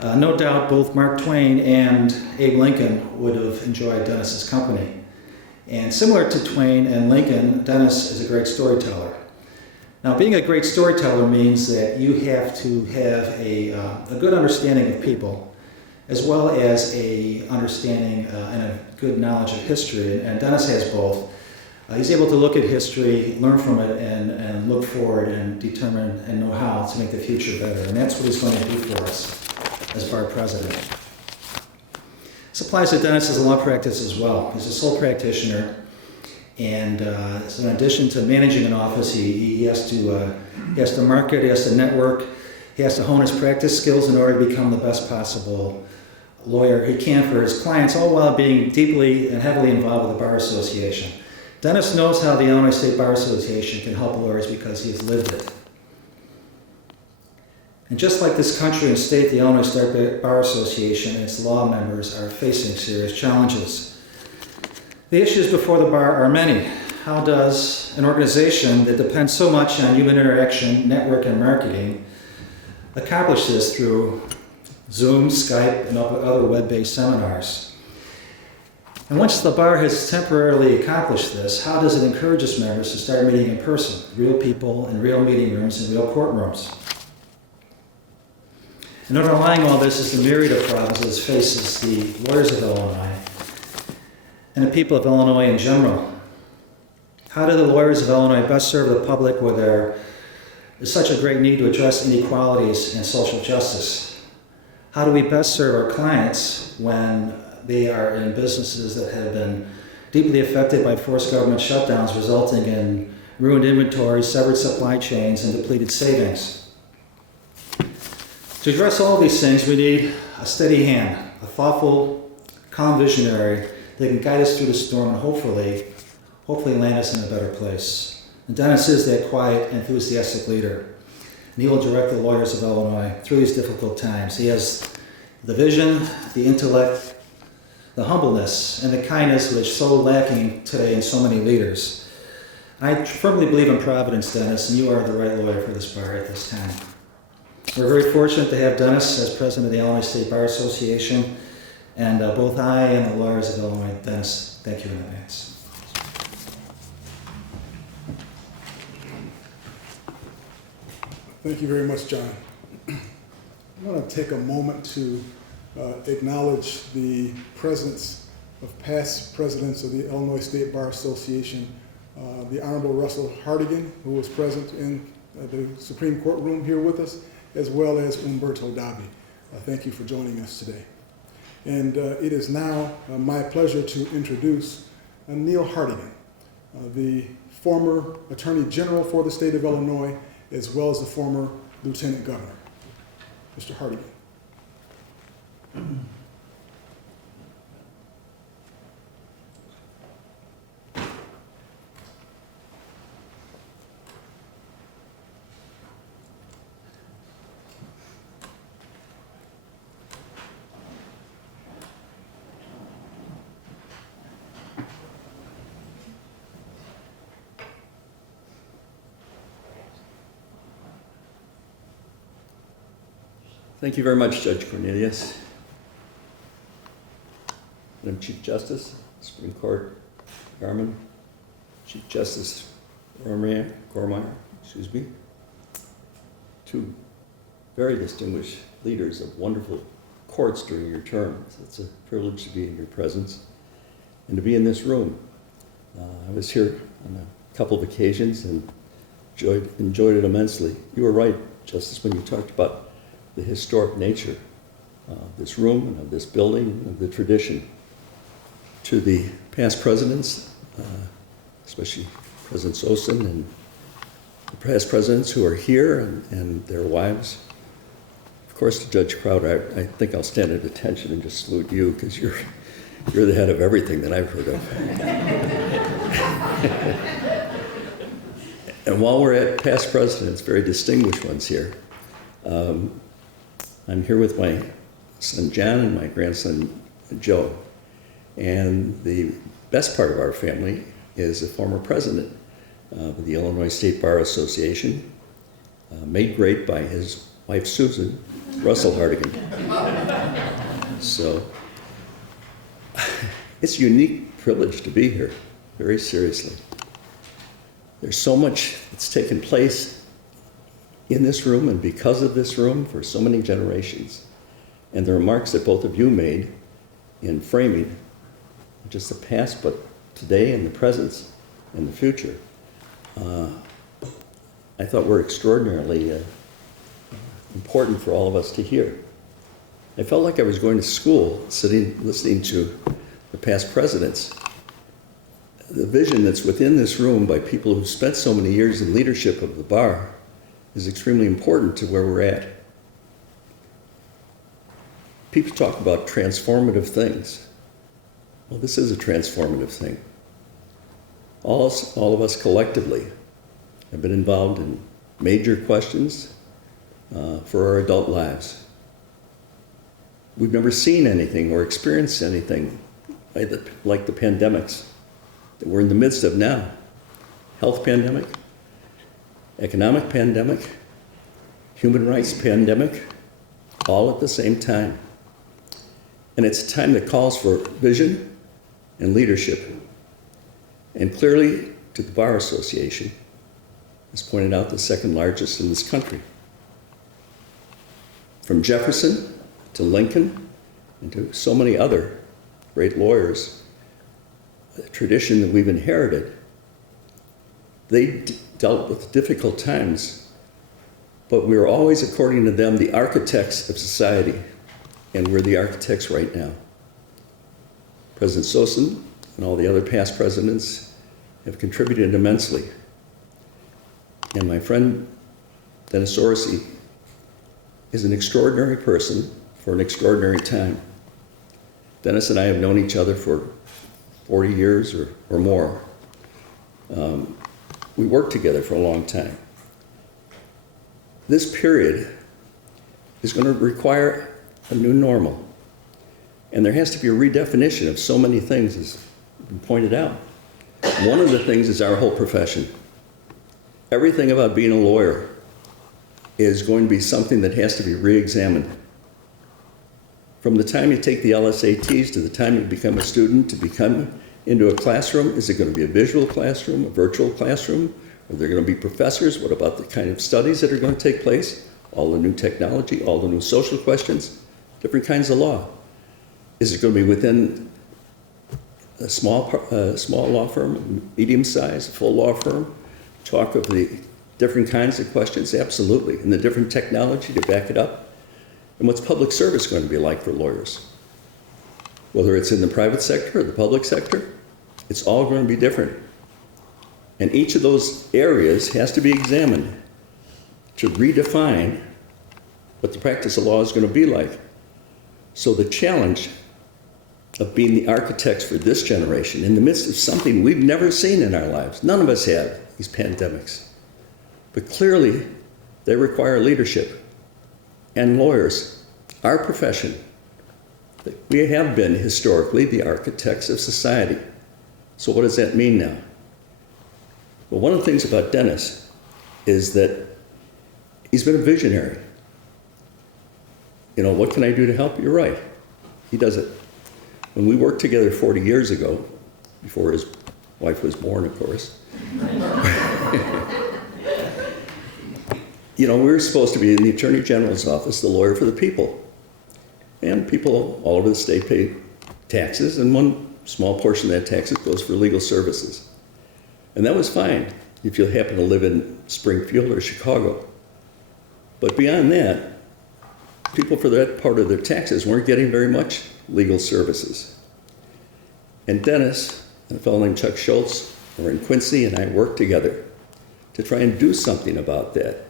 No doubt both Mark Twain and Abe Lincoln would have enjoyed Dennis's company. And similar to Twain and Lincoln, Dennis is a great storyteller. Now, being a great storyteller means that you have to have a good understanding of people, as well as a understanding and a good knowledge of history. And Dennis has both. He's able to look at history, learn from it, and look forward and determine and know how to make the future better. And that's what he's going to do for us as bar president. This applies to Dennis's law practice as well. He's a sole practitioner, and so in addition to managing an office, he has to market, he has to network, he has to hone his practice skills in order to become the best possible lawyer he can for his clients, all while being deeply and heavily involved with the Bar Association. Dennis knows how the Illinois State Bar Association can help lawyers because he has lived it. And just like this country and state, the Illinois State Bar Association and its law members are facing serious challenges. The issues before the bar are many. How does an organization that depends so much on human interaction, network, and marketing accomplish this through Zoom, Skype, and other web-based seminars? And once the bar has temporarily accomplished this, how does it encourage its members to start meeting in person, real people in real meeting rooms and real courtrooms? And underlying all this is the myriad of problems that faces the lawyers of Illinois and the people of Illinois in general. How do the lawyers of Illinois best serve the public where there is such a great need to address inequalities and social justice? How do we best serve our clients when they are in businesses that have been deeply affected by forced government shutdowns, resulting in ruined inventory, severed supply chains, and depleted savings? To address all these things, we need a steady hand, a thoughtful, calm visionary that can guide us through the storm and hopefully land us in a better place. And Dennis is that quiet, enthusiastic leader. And he will direct the lawyers of Illinois through these difficult times. He has the vision, the intellect, the humbleness, and the kindness which is so lacking today in so many leaders. I firmly believe in Providence, Dennis, and you are the right lawyer for this bar at this time. We're very fortunate to have Dennis as president of the Illinois State Bar Association, and both I and the lawyers of Illinois, Dennis, thank you in advance. Thank you very much, John. I want to take a moment to acknowledge the presence of past presidents of the Illinois State Bar Association, the Honorable Russell Hartigan, who was present in the Supreme Court room here with us, as well as Umberto Davi. Thank you for joining us today. And it is now my pleasure to introduce Neil Hartigan, the former Attorney General for the state of Illinois, as well as the former Lieutenant Governor. Mr. Hartigan. Thank you very much, Judge Cornelius. Madam Chief Justice, Supreme Court, Garman, Chief Justice Gormeyer, two very distinguished leaders of wonderful courts during your term. It's a privilege to be in your presence and to be in this room. I was here on a couple of occasions and enjoyed it immensely. You were right, Justice, when you talked about the historic nature of this room and of this building and of the tradition. To the past presidents, especially President Sosin and the past presidents who are here and their wives. Of course, to Judge Crowder, I think I'll stand at attention and just salute you because you're the head of everything that I've heard of. And while we're at past presidents, very distinguished ones here, I'm here with my son John and my grandson Joe. And the best part of our family is a former president of the Illinois State Bar Association, made great by his wife Susan, Russell Hartigan. So it's a unique privilege to be here, very seriously. There's so much that's taken place in this room and because of this room for so many generations. And the remarks that both of you made in framing just the past, but today and the present and the future, I thought were extraordinarily important for all of us to hear. I felt like I was going to school, listening to the past presidents. The vision that's within this room by people who've spent so many years in leadership of the bar is extremely important to where we're at. People talk about transformative things. Well, this is a transformative thing. All of us collectively have been involved in major questions for our adult lives. We've never seen anything or experienced anything like the pandemics that we're in the midst of now. Health pandemic, economic pandemic, human rights pandemic, all at the same time. And it's a time that calls for vision and leadership. And clearly, to the Bar Association, as pointed out, the second largest in this country. From Jefferson to Lincoln and to so many other great lawyers, a tradition that we've inherited, they dealt with difficult times, but we were always, according to them, the architects of society, and we're the architects right now. President Sosin and all the other past presidents have contributed immensely. And my friend Dennis Orsey is an extraordinary person for an extraordinary time. Dennis and I have known each other for 40 years or more. We worked together for a long time. This period is going to require a new normal. And there has to be a redefinition of so many things, as been pointed out. One of the things is our whole profession. Everything about being a lawyer is going to be something that has to be re-examined. From the time you take the LSATs to the time you become a student to become into a classroom, is it going to be a visual classroom, a virtual classroom? Are there going to be professors? What about the kind of studies that are going to take place? All the new technology, all the new social questions, different kinds of law. Is it going to be within a small law firm, medium size, full law firm? Talk of the different kinds of questions, absolutely, and the different technology to back it up. And what's public service going to be like for lawyers? Whether it's in the private sector or the public sector, it's all going to be different. And each of those areas has to be examined to redefine what the practice of law is going to be like. So the challenge of being the architects for this generation in the midst of something we've never seen in our lives, none of us have, these pandemics. But clearly, they require leadership. And lawyers, our profession, we have been historically the architects of society. So what does that mean now? Well, one of the things about Dennis is that he's been a visionary. You know, what can I do to help? You're right. He does it. When we worked together 40 years ago, before his wife was born, of course, you know, we were supposed to be in the Attorney General's office, the lawyer for the people. And people all over the state pay taxes, and one small portion of that taxes goes for legal services. And that was fine if you happen to live in Springfield or Chicago. But beyond that, people for that part of their taxes weren't getting very much legal services. And Dennis, and a fellow named Chuck Schultz, were in Quincy, and I worked together to try and do something about that.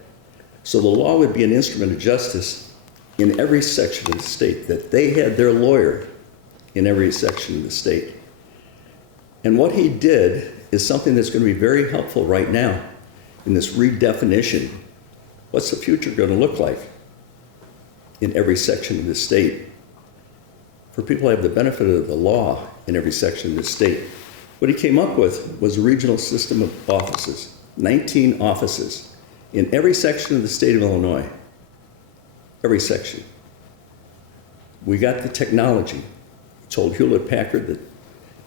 So the law would be an instrument of justice in every section of the state, that they had their lawyer in every section of the state. And what he did is something that's going to be very helpful right now in this redefinition. What's the future going to look like in every section of the state? For people to have the benefit of the law in every section of the state. What he came up with was a regional system of offices, 19 offices in every section of the state of Illinois. Every section. We got the technology. Told Hewlett-Packard that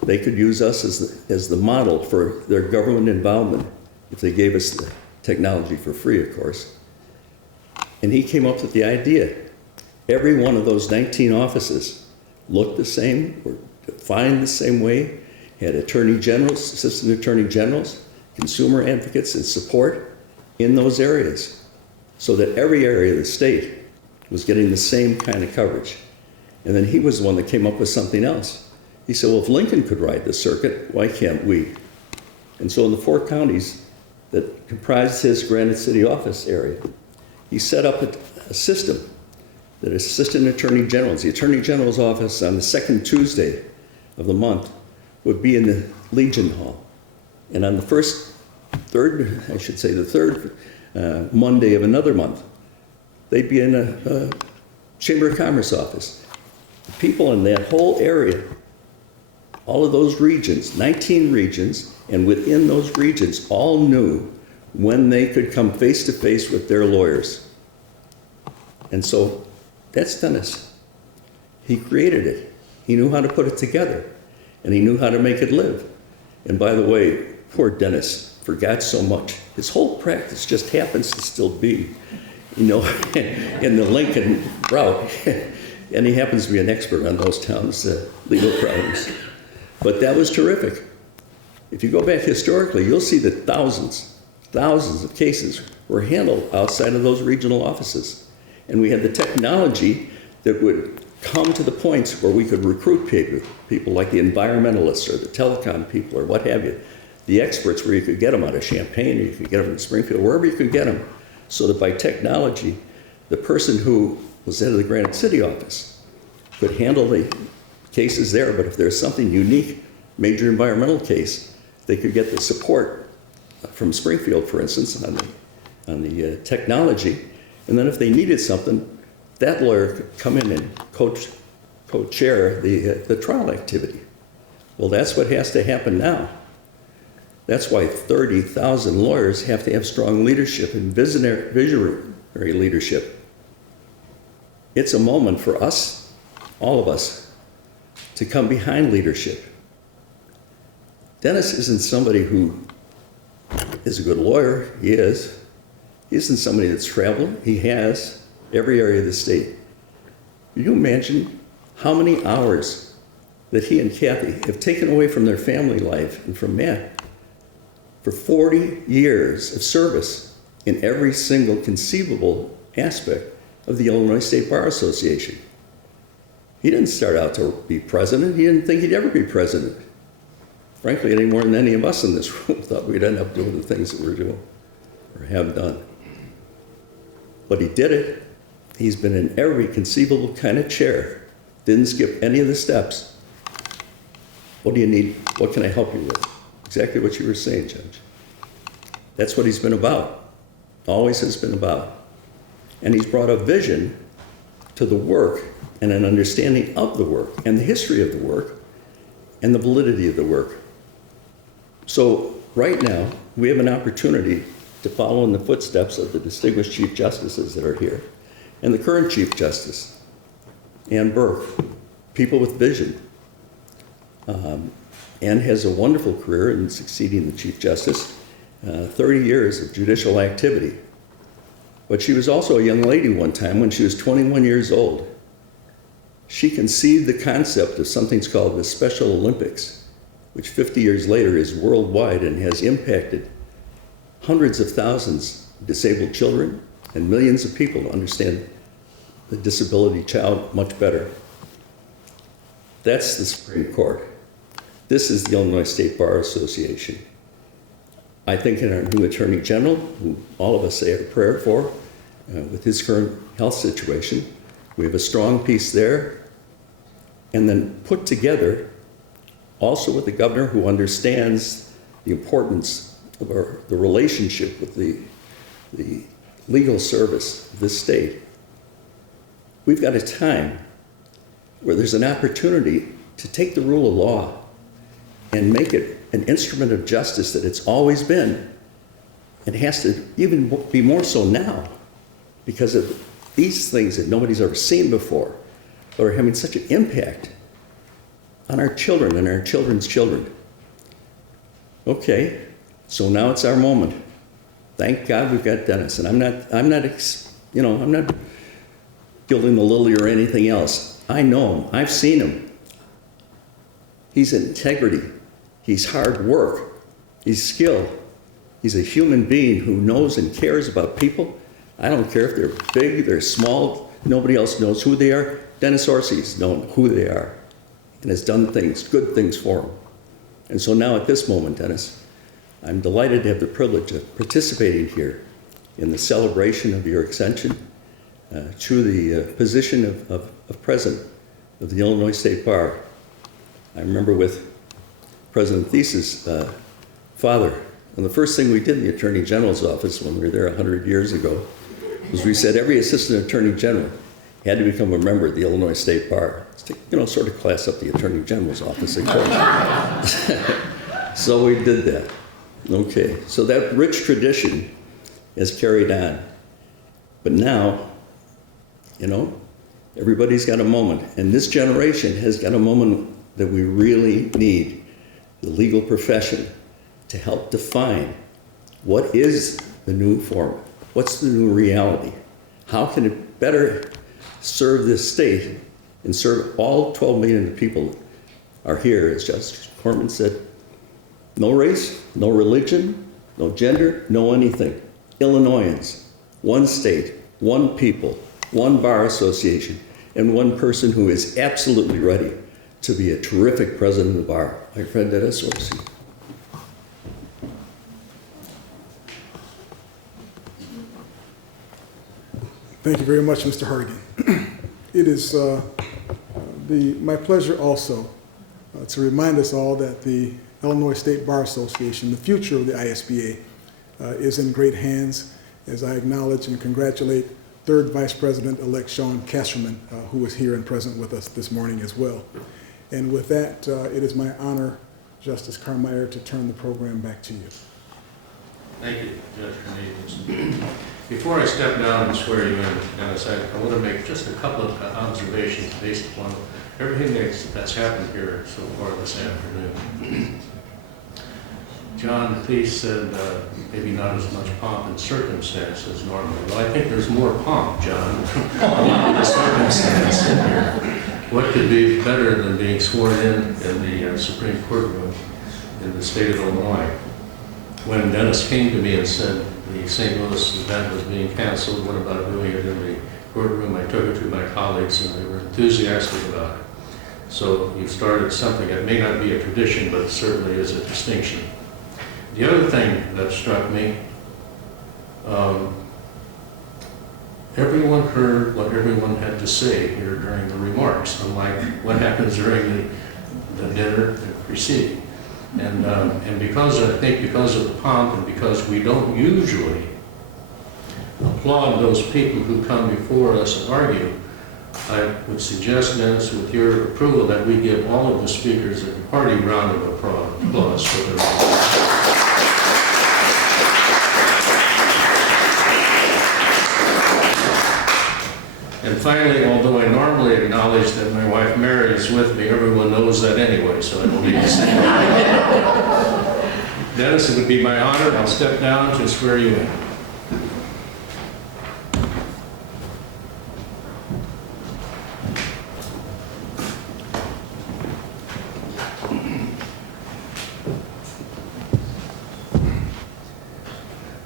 they could use us as the model for their government involvement if they gave us the technology for free, of course. And he came up with the idea. Every one of those 19 offices looked the same, were defined the same way, had attorney generals, assistant attorney generals, consumer advocates, and support in those areas, so that every area of the state was getting the same kind of coverage. And then he was the one that came up with something else. He said, well, if Lincoln could ride the circuit, why can't we? And so in the 4 counties that comprised his Granite City office area, he set up a system that assistant attorney generals, the attorney general's office on the second Tuesday of the month would be in the Legion Hall. And on the third Monday of another month, they'd be in a Chamber of Commerce office. The people in that whole area, all of those regions, 19 regions, and within those regions, all knew when they could come face to face with their lawyers. And so that's Dennis. He created it. He knew how to put it together, and he knew how to make it live. And by the way, poor Dennis forgot so much. His whole practice just happens to still be, you know, in the Lincoln route. And he happens to be an expert on those towns' legal problems. But that was terrific. If you go back historically, you'll see that thousands of cases were handled outside of those regional offices. And we had the technology that would come to the points where we could recruit people like the environmentalists or the telecom people or what have you, the experts where you could get them out of Champaign or you could get them in Springfield, wherever you could get them, so that by technology, the person who was head of the Granite City office could handle the cases there, but if there's something unique, major environmental case, they could get the support from Springfield, for instance, on the technology. And then if they needed something, that lawyer could come in and coach co-chair the trial activity. Well, that's what has to happen now. That's why 30,000 lawyers have to have strong leadership and visionary leadership. It's a moment for us, all of us, to come behind leadership. Dennis isn't somebody who is a good lawyer. He is. He isn't somebody that's traveled. He has every area of the state. Can you imagine how many hours that he and Kathy have taken away from their family life and from Matt for 40 years of service in every single conceivable aspect of the Illinois State Bar Association? He didn't start out to be president. He didn't think he'd ever be president. Frankly, any more than any of us in this room thought we'd end up doing the things that we're doing or have done. But he did it. He's been in every conceivable kind of chair. Didn't skip any of the steps. What do you need? What can I help you with? Exactly what you were saying, Judge. That's what he's been about. Always has been about. And he's brought a vision to the work and an understanding of the work and the history of the work and the validity of the work. So right now, we have an opportunity to follow in the footsteps of the distinguished Chief Justices that are here and the current Chief Justice, Ann Burke, people with vision. Ann has a wonderful career in succeeding the Chief Justice, 30 years of judicial activity. But she was also a young lady one time when she was 21 years old. She conceived the concept of something called the Special Olympics, which 50 years later is worldwide and has impacted hundreds of thousands of disabled children and millions of people to understand the disability child much better. That's the Supreme Court. This is the Illinois State Bar Association. I think in our new Attorney General, who all of us say a prayer for, with his current health situation, we have a strong piece there. And then put together, also with the governor who understands the importance of the relationship with the legal service of this state. We've got a time where there's an opportunity to take the rule of law and make it an instrument of justice that it's always been. It has to even be more so now because of these things that nobody's ever seen before that are having such an impact on our children and our children's children. Okay, so now it's our moment. Thank God we've got Dennis, and I'm not gilding the lily or anything else. I know him. I've seen him. He's integrity. He's hard work. He's skill. He's a human being who knows and cares about people. I don't care if they're big, they're small, nobody else knows who they are. Dennis Orsey's known who they are and has done things, good things for them. And so now at this moment, Dennis, I'm delighted to have the privilege of participating here in the celebration of your ascension to the position of President of the Illinois State Bar. I remember with President Thies's father, and the first thing we did in the Attorney General's office when we were there 100 years ago was we said every Assistant Attorney General had to become a member of the Illinois State Bar. To, sort of class up the Attorney General's office, of course. So we did that. Okay, so that rich tradition is carried on. But now, everybody's got a moment. And this generation has got a moment that we really need the legal profession to help define what is the new form, what's the new reality, how can it better serve this state and serve all 12 million people are here, as Justice Garman said. No race, no religion, no gender, no anything. Illinoisans, one state, one people, one bar association, and one person who is absolutely ready to be a terrific president of the bar, my friend Dennis Orsey. Thank you very much, Mr. Hartigan. It is my pleasure also to remind us all that the Illinois State Bar Association, the future of the ISBA, is in great hands as I acknowledge and congratulate third Vice President-elect Sean Casterman, who is here and present with us this morning as well. And with that, it is my honor, Justice Carmeier, to turn the program back to you. Thank you, Judge Cornelius. Before I step down and swear you in, Dennis, I want to make just a couple of observations based upon everything that's happened here so far this afternoon. John, the piece said maybe not as much pomp and circumstance as normal. Well, I think there's more pomp, John, than the circumstance in here. What could be better than being sworn in the Supreme Court room in the state of Illinois? When Dennis came to me and said the St. Louis event was being canceled, what about doing it in the courtroom? I took it to my colleagues and they were enthusiastic about it. So you started something that may not be a tradition, but certainly is a distinction. The other thing that struck me, everyone heard what everyone had to say here during the remarks, unlike what happens during the dinner and preceding. And because of the pomp and because we don't usually applaud those people who come before us and argue, I would suggest, Dennis, with your approval, that we give all of the speakers a hearty round of applause for their remarks. And finally, although I normally acknowledge that my wife Mary is with me, everyone knows that anyway, so I don't need to say that. Dennis, it would be my honor. I'll step down to swear you in.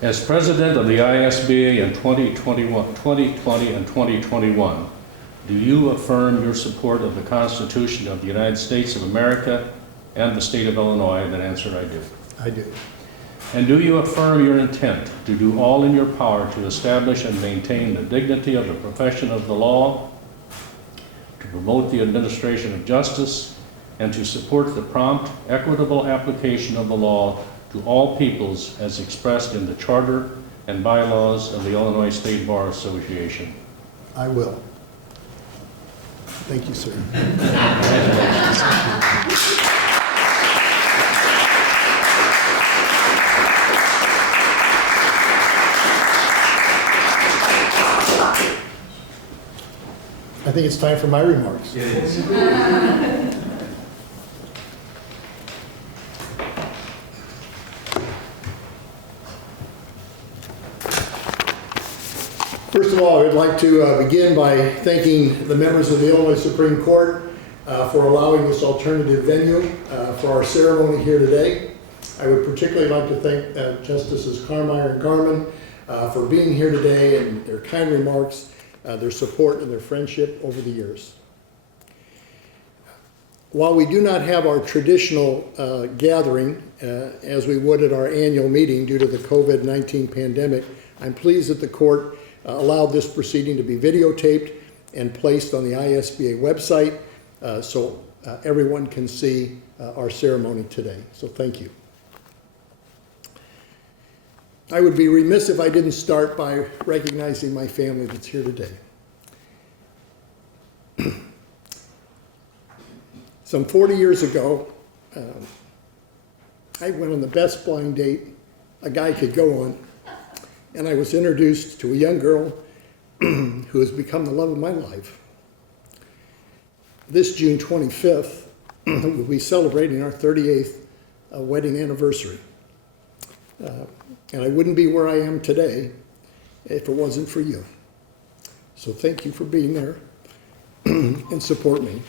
As president of the ISBA in 2020 and 2021, do you affirm your support of the Constitution of the United States of America and the state of Illinois? That answer, I do. I do. And do you affirm your intent to do all in your power to establish and maintain the dignity of the profession of the law, to promote the administration of justice, and to support the prompt, equitable application of the law to all peoples as expressed in the Charter and bylaws of the Illinois State Bar Association? I will. Thank you, sir. I think it's time for my remarks. It is. First of all, I would like to begin by thanking the members of the Illinois Supreme Court for allowing this alternative venue for our ceremony here today. I would particularly like to thank Justices Carmeier and Garman for being here today and their kind remarks, their support, and their friendship over the years. While we do not have our traditional gathering as we would at our annual meeting due to the COVID-19 pandemic, I'm pleased that the court allowed this proceeding to be videotaped and placed on the ISBA website so everyone can see our ceremony today. So thank you. I would be remiss if I didn't start by recognizing my family that's here today. Some 40 years ago, I went on the best blind date a guy could go on, and I was introduced to a young girl who has become the love of my life. This June 25th, we'll be celebrating our 38th wedding anniversary. And I wouldn't be where I am today if it wasn't for you. So thank you for being there and support me.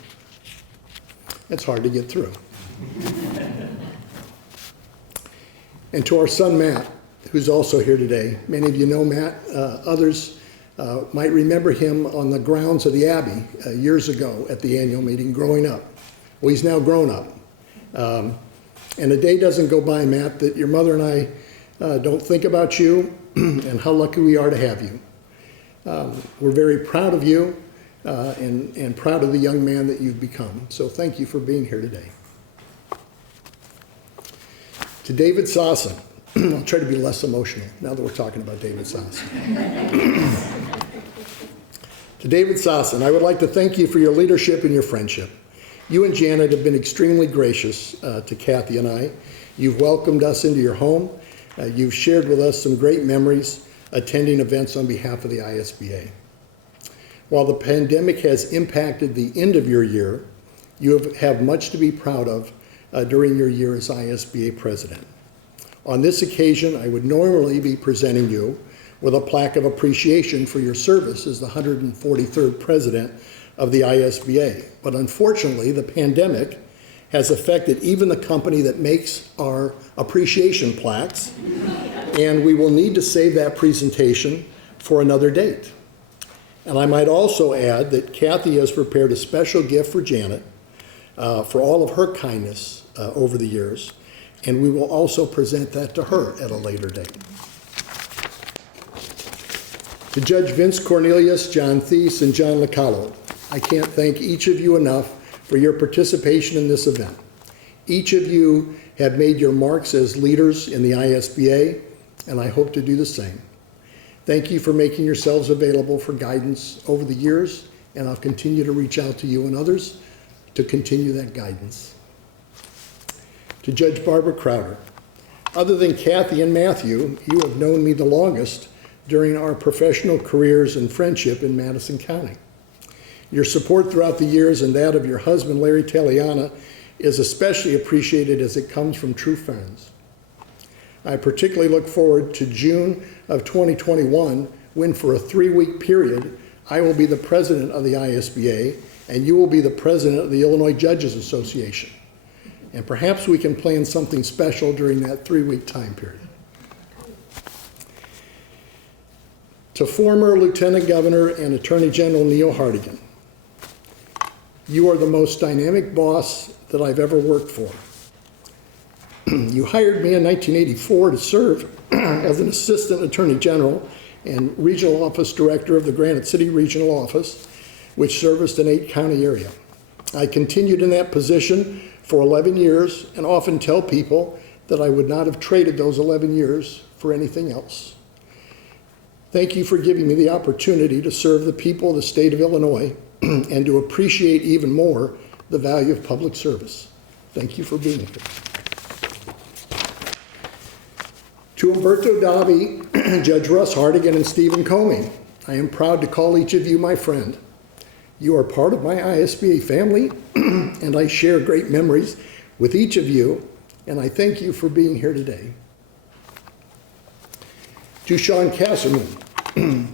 It's hard to get through. And to our son, Matt, who's also here today. Many of you know Matt. Others might remember him on the grounds of the Abbey years ago at the annual meeting growing up. Well, he's now grown up. And a day doesn't go by, Matt, that your mother and I don't think about you and how lucky we are to have you. We're very proud of you and proud of the young man that you've become. So thank you for being here today. To David Sasson, I'll try to be less emotional now that we're talking about David Sasson. To David Sossin, I would like to thank you for your leadership and your friendship. You and Janet have been extremely gracious to Kathy and I. You've welcomed us into your home. You've shared with us some great memories attending events on behalf of the ISBA. While the pandemic has impacted the end of your year, you have much to be proud of during your year as ISBA president. On this occasion, I would normally be presenting you with a plaque of appreciation for your service as the 143rd president of the ISBA. But unfortunately, the pandemic has affected even the company that makes our appreciation plaques, and we will need to save that presentation for another date. And I might also add that Kathy has prepared a special gift for Janet for all of her kindness over the years, and we will also present that to her at a later date. To Judge Vince Cornelius, John Thies, and John Lacalo, I can't thank each of you enough for your participation in this event. Each of you have made your marks as leaders in the ISBA, and I hope to do the same. Thank you for making yourselves available for guidance over the years, and I'll continue to reach out to you and others to continue that guidance. To Judge Barbara Crowder, other than Kathy and Matthew, you have known me the longest during our professional careers and friendship in Madison County. Your support throughout the years and that of your husband, Larry Taliana, is especially appreciated as it comes from true friends. I particularly look forward to June of 2021, when for a 3-week period, I will be the president of the ISBA and you will be the president of the Illinois Judges Association. And perhaps we can plan something special during that 3-week time period. To former Lieutenant Governor and Attorney General Neil Hartigan, you are the most dynamic boss that I've ever worked for. You hired me in 1984 to serve as an Assistant Attorney General and Regional Office Director of the Granite City Regional Office, which serviced an 8-county area. I continued in that position for 11 years and often tell people that I would not have traded those 11 years for anything else. Thank you for giving me the opportunity to serve the people of the state of Illinois and to appreciate even more the value of public service. Thank you for being here. To Umberto Dobby, Judge Russ Hartigan, and Stephen Comey, I am proud to call each of you my friend. You are part of my ISBA family, and I share great memories with each of you, and I thank you for being here today. To Sean Kasserman,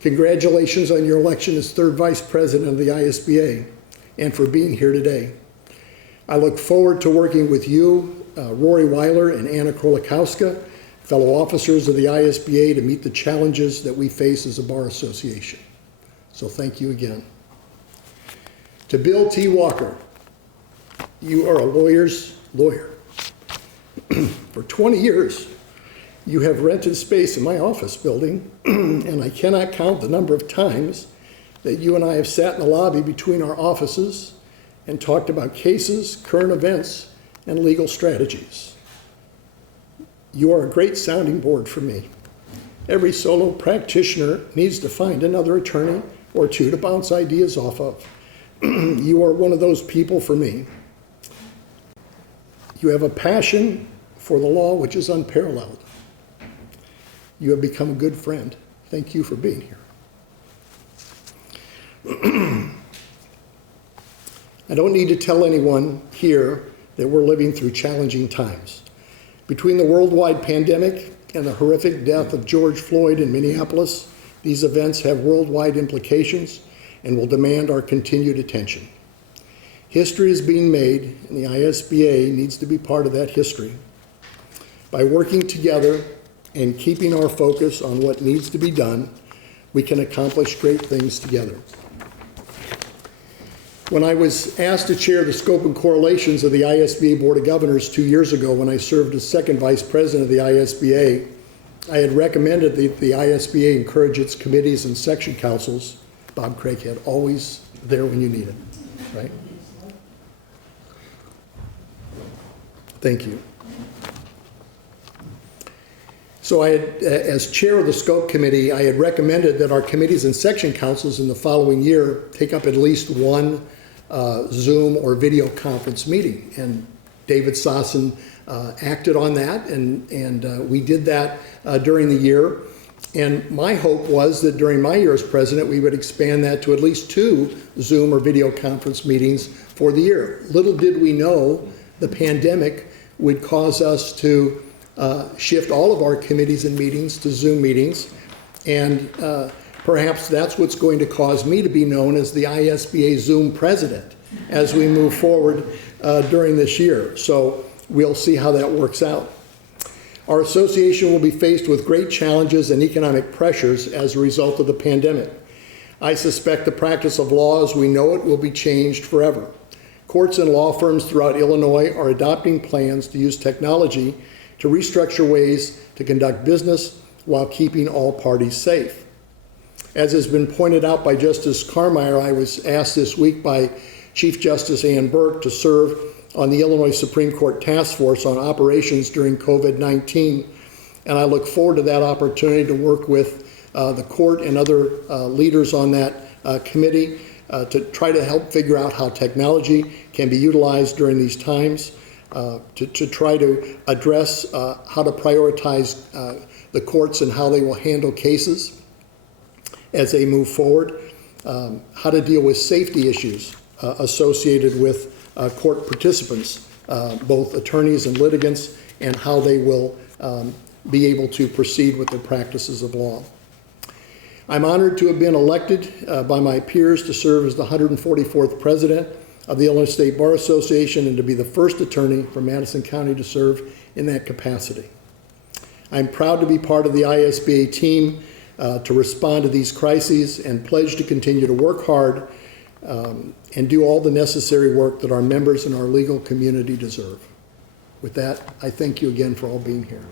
congratulations on your election as 3rd Vice President of the ISBA and for being here today. I look forward to working with you, Rory Weiler and Anna Krolikowska, fellow officers of the ISBA, to meet the challenges that we face as a bar association. So thank you again. To Bill T. Walker, you are a lawyer's lawyer. For 20 years, you have rented space in my office building, and I cannot count the number of times that you and I have sat in the lobby between our offices and talked about cases, current events, and legal strategies. You are a great sounding board for me. Every solo practitioner needs to find another attorney or two to bounce ideas off of. You are one of those people for me. You have a passion for the law which is unparalleled. You have become a good friend. Thank you for being here. I don't need to tell anyone here that we're living through challenging times. Between the worldwide pandemic and the horrific death of George Floyd in Minneapolis, these events have worldwide implications and will demand our continued attention. History is being made, and the ISBA needs to be part of that history. By working together and keeping our focus on what needs to be done, we can accomplish great things together. When I was asked to chair the scope and correlations of the ISBA Board of Governors 2 years ago when I served as 2nd Vice President of the ISBA, I had recommended that the ISBA encourage its committees and section councils, Bob Craighead, always there when you need it, right? Thank you. So I had, as chair of the scope committee, I had recommended that our committees and section councils in the following year take up at least one Zoom or video conference meeting. And David Sossin acted on that, and we did that during the year. And my hope was that during my year as president, we would expand that to at least 2 Zoom or video conference meetings for the year. Little did we know the pandemic would cause us to shift all of our committees and meetings to Zoom meetings. And perhaps that's what's going to cause me to be known as the ISBA Zoom president as we move forward during this year. So we'll see how that works out. Our association will be faced with great challenges and economic pressures as a result of the pandemic. I suspect the practice of law as we know it will be changed forever. Courts and law firms throughout Illinois are adopting plans to use technology to restructure ways to conduct business while keeping all parties safe. As has been pointed out by Justice Carmeier, I was asked this week by Chief Justice Ann Burke to serve on the Illinois Supreme Court Task Force on operations during COVID-19, and I look forward to that opportunity to work with the court and other leaders on that committee to try to help figure out how technology can be utilized during these times, to try to address how to prioritize the courts and how they will handle cases as they move forward, how to deal with safety issues associated with court participants, both attorneys and litigants, and how they will be able to proceed with their practices of law. I'm honored to have been elected by my peers to serve as the 144th president of the Illinois State Bar Association and to be the first attorney from Madison County to serve in that capacity. I'm proud to be part of the ISBA team to respond to these crises and pledge to continue to work hard and do all the necessary work that our members and our legal community deserve. With that, I thank you again for all being here.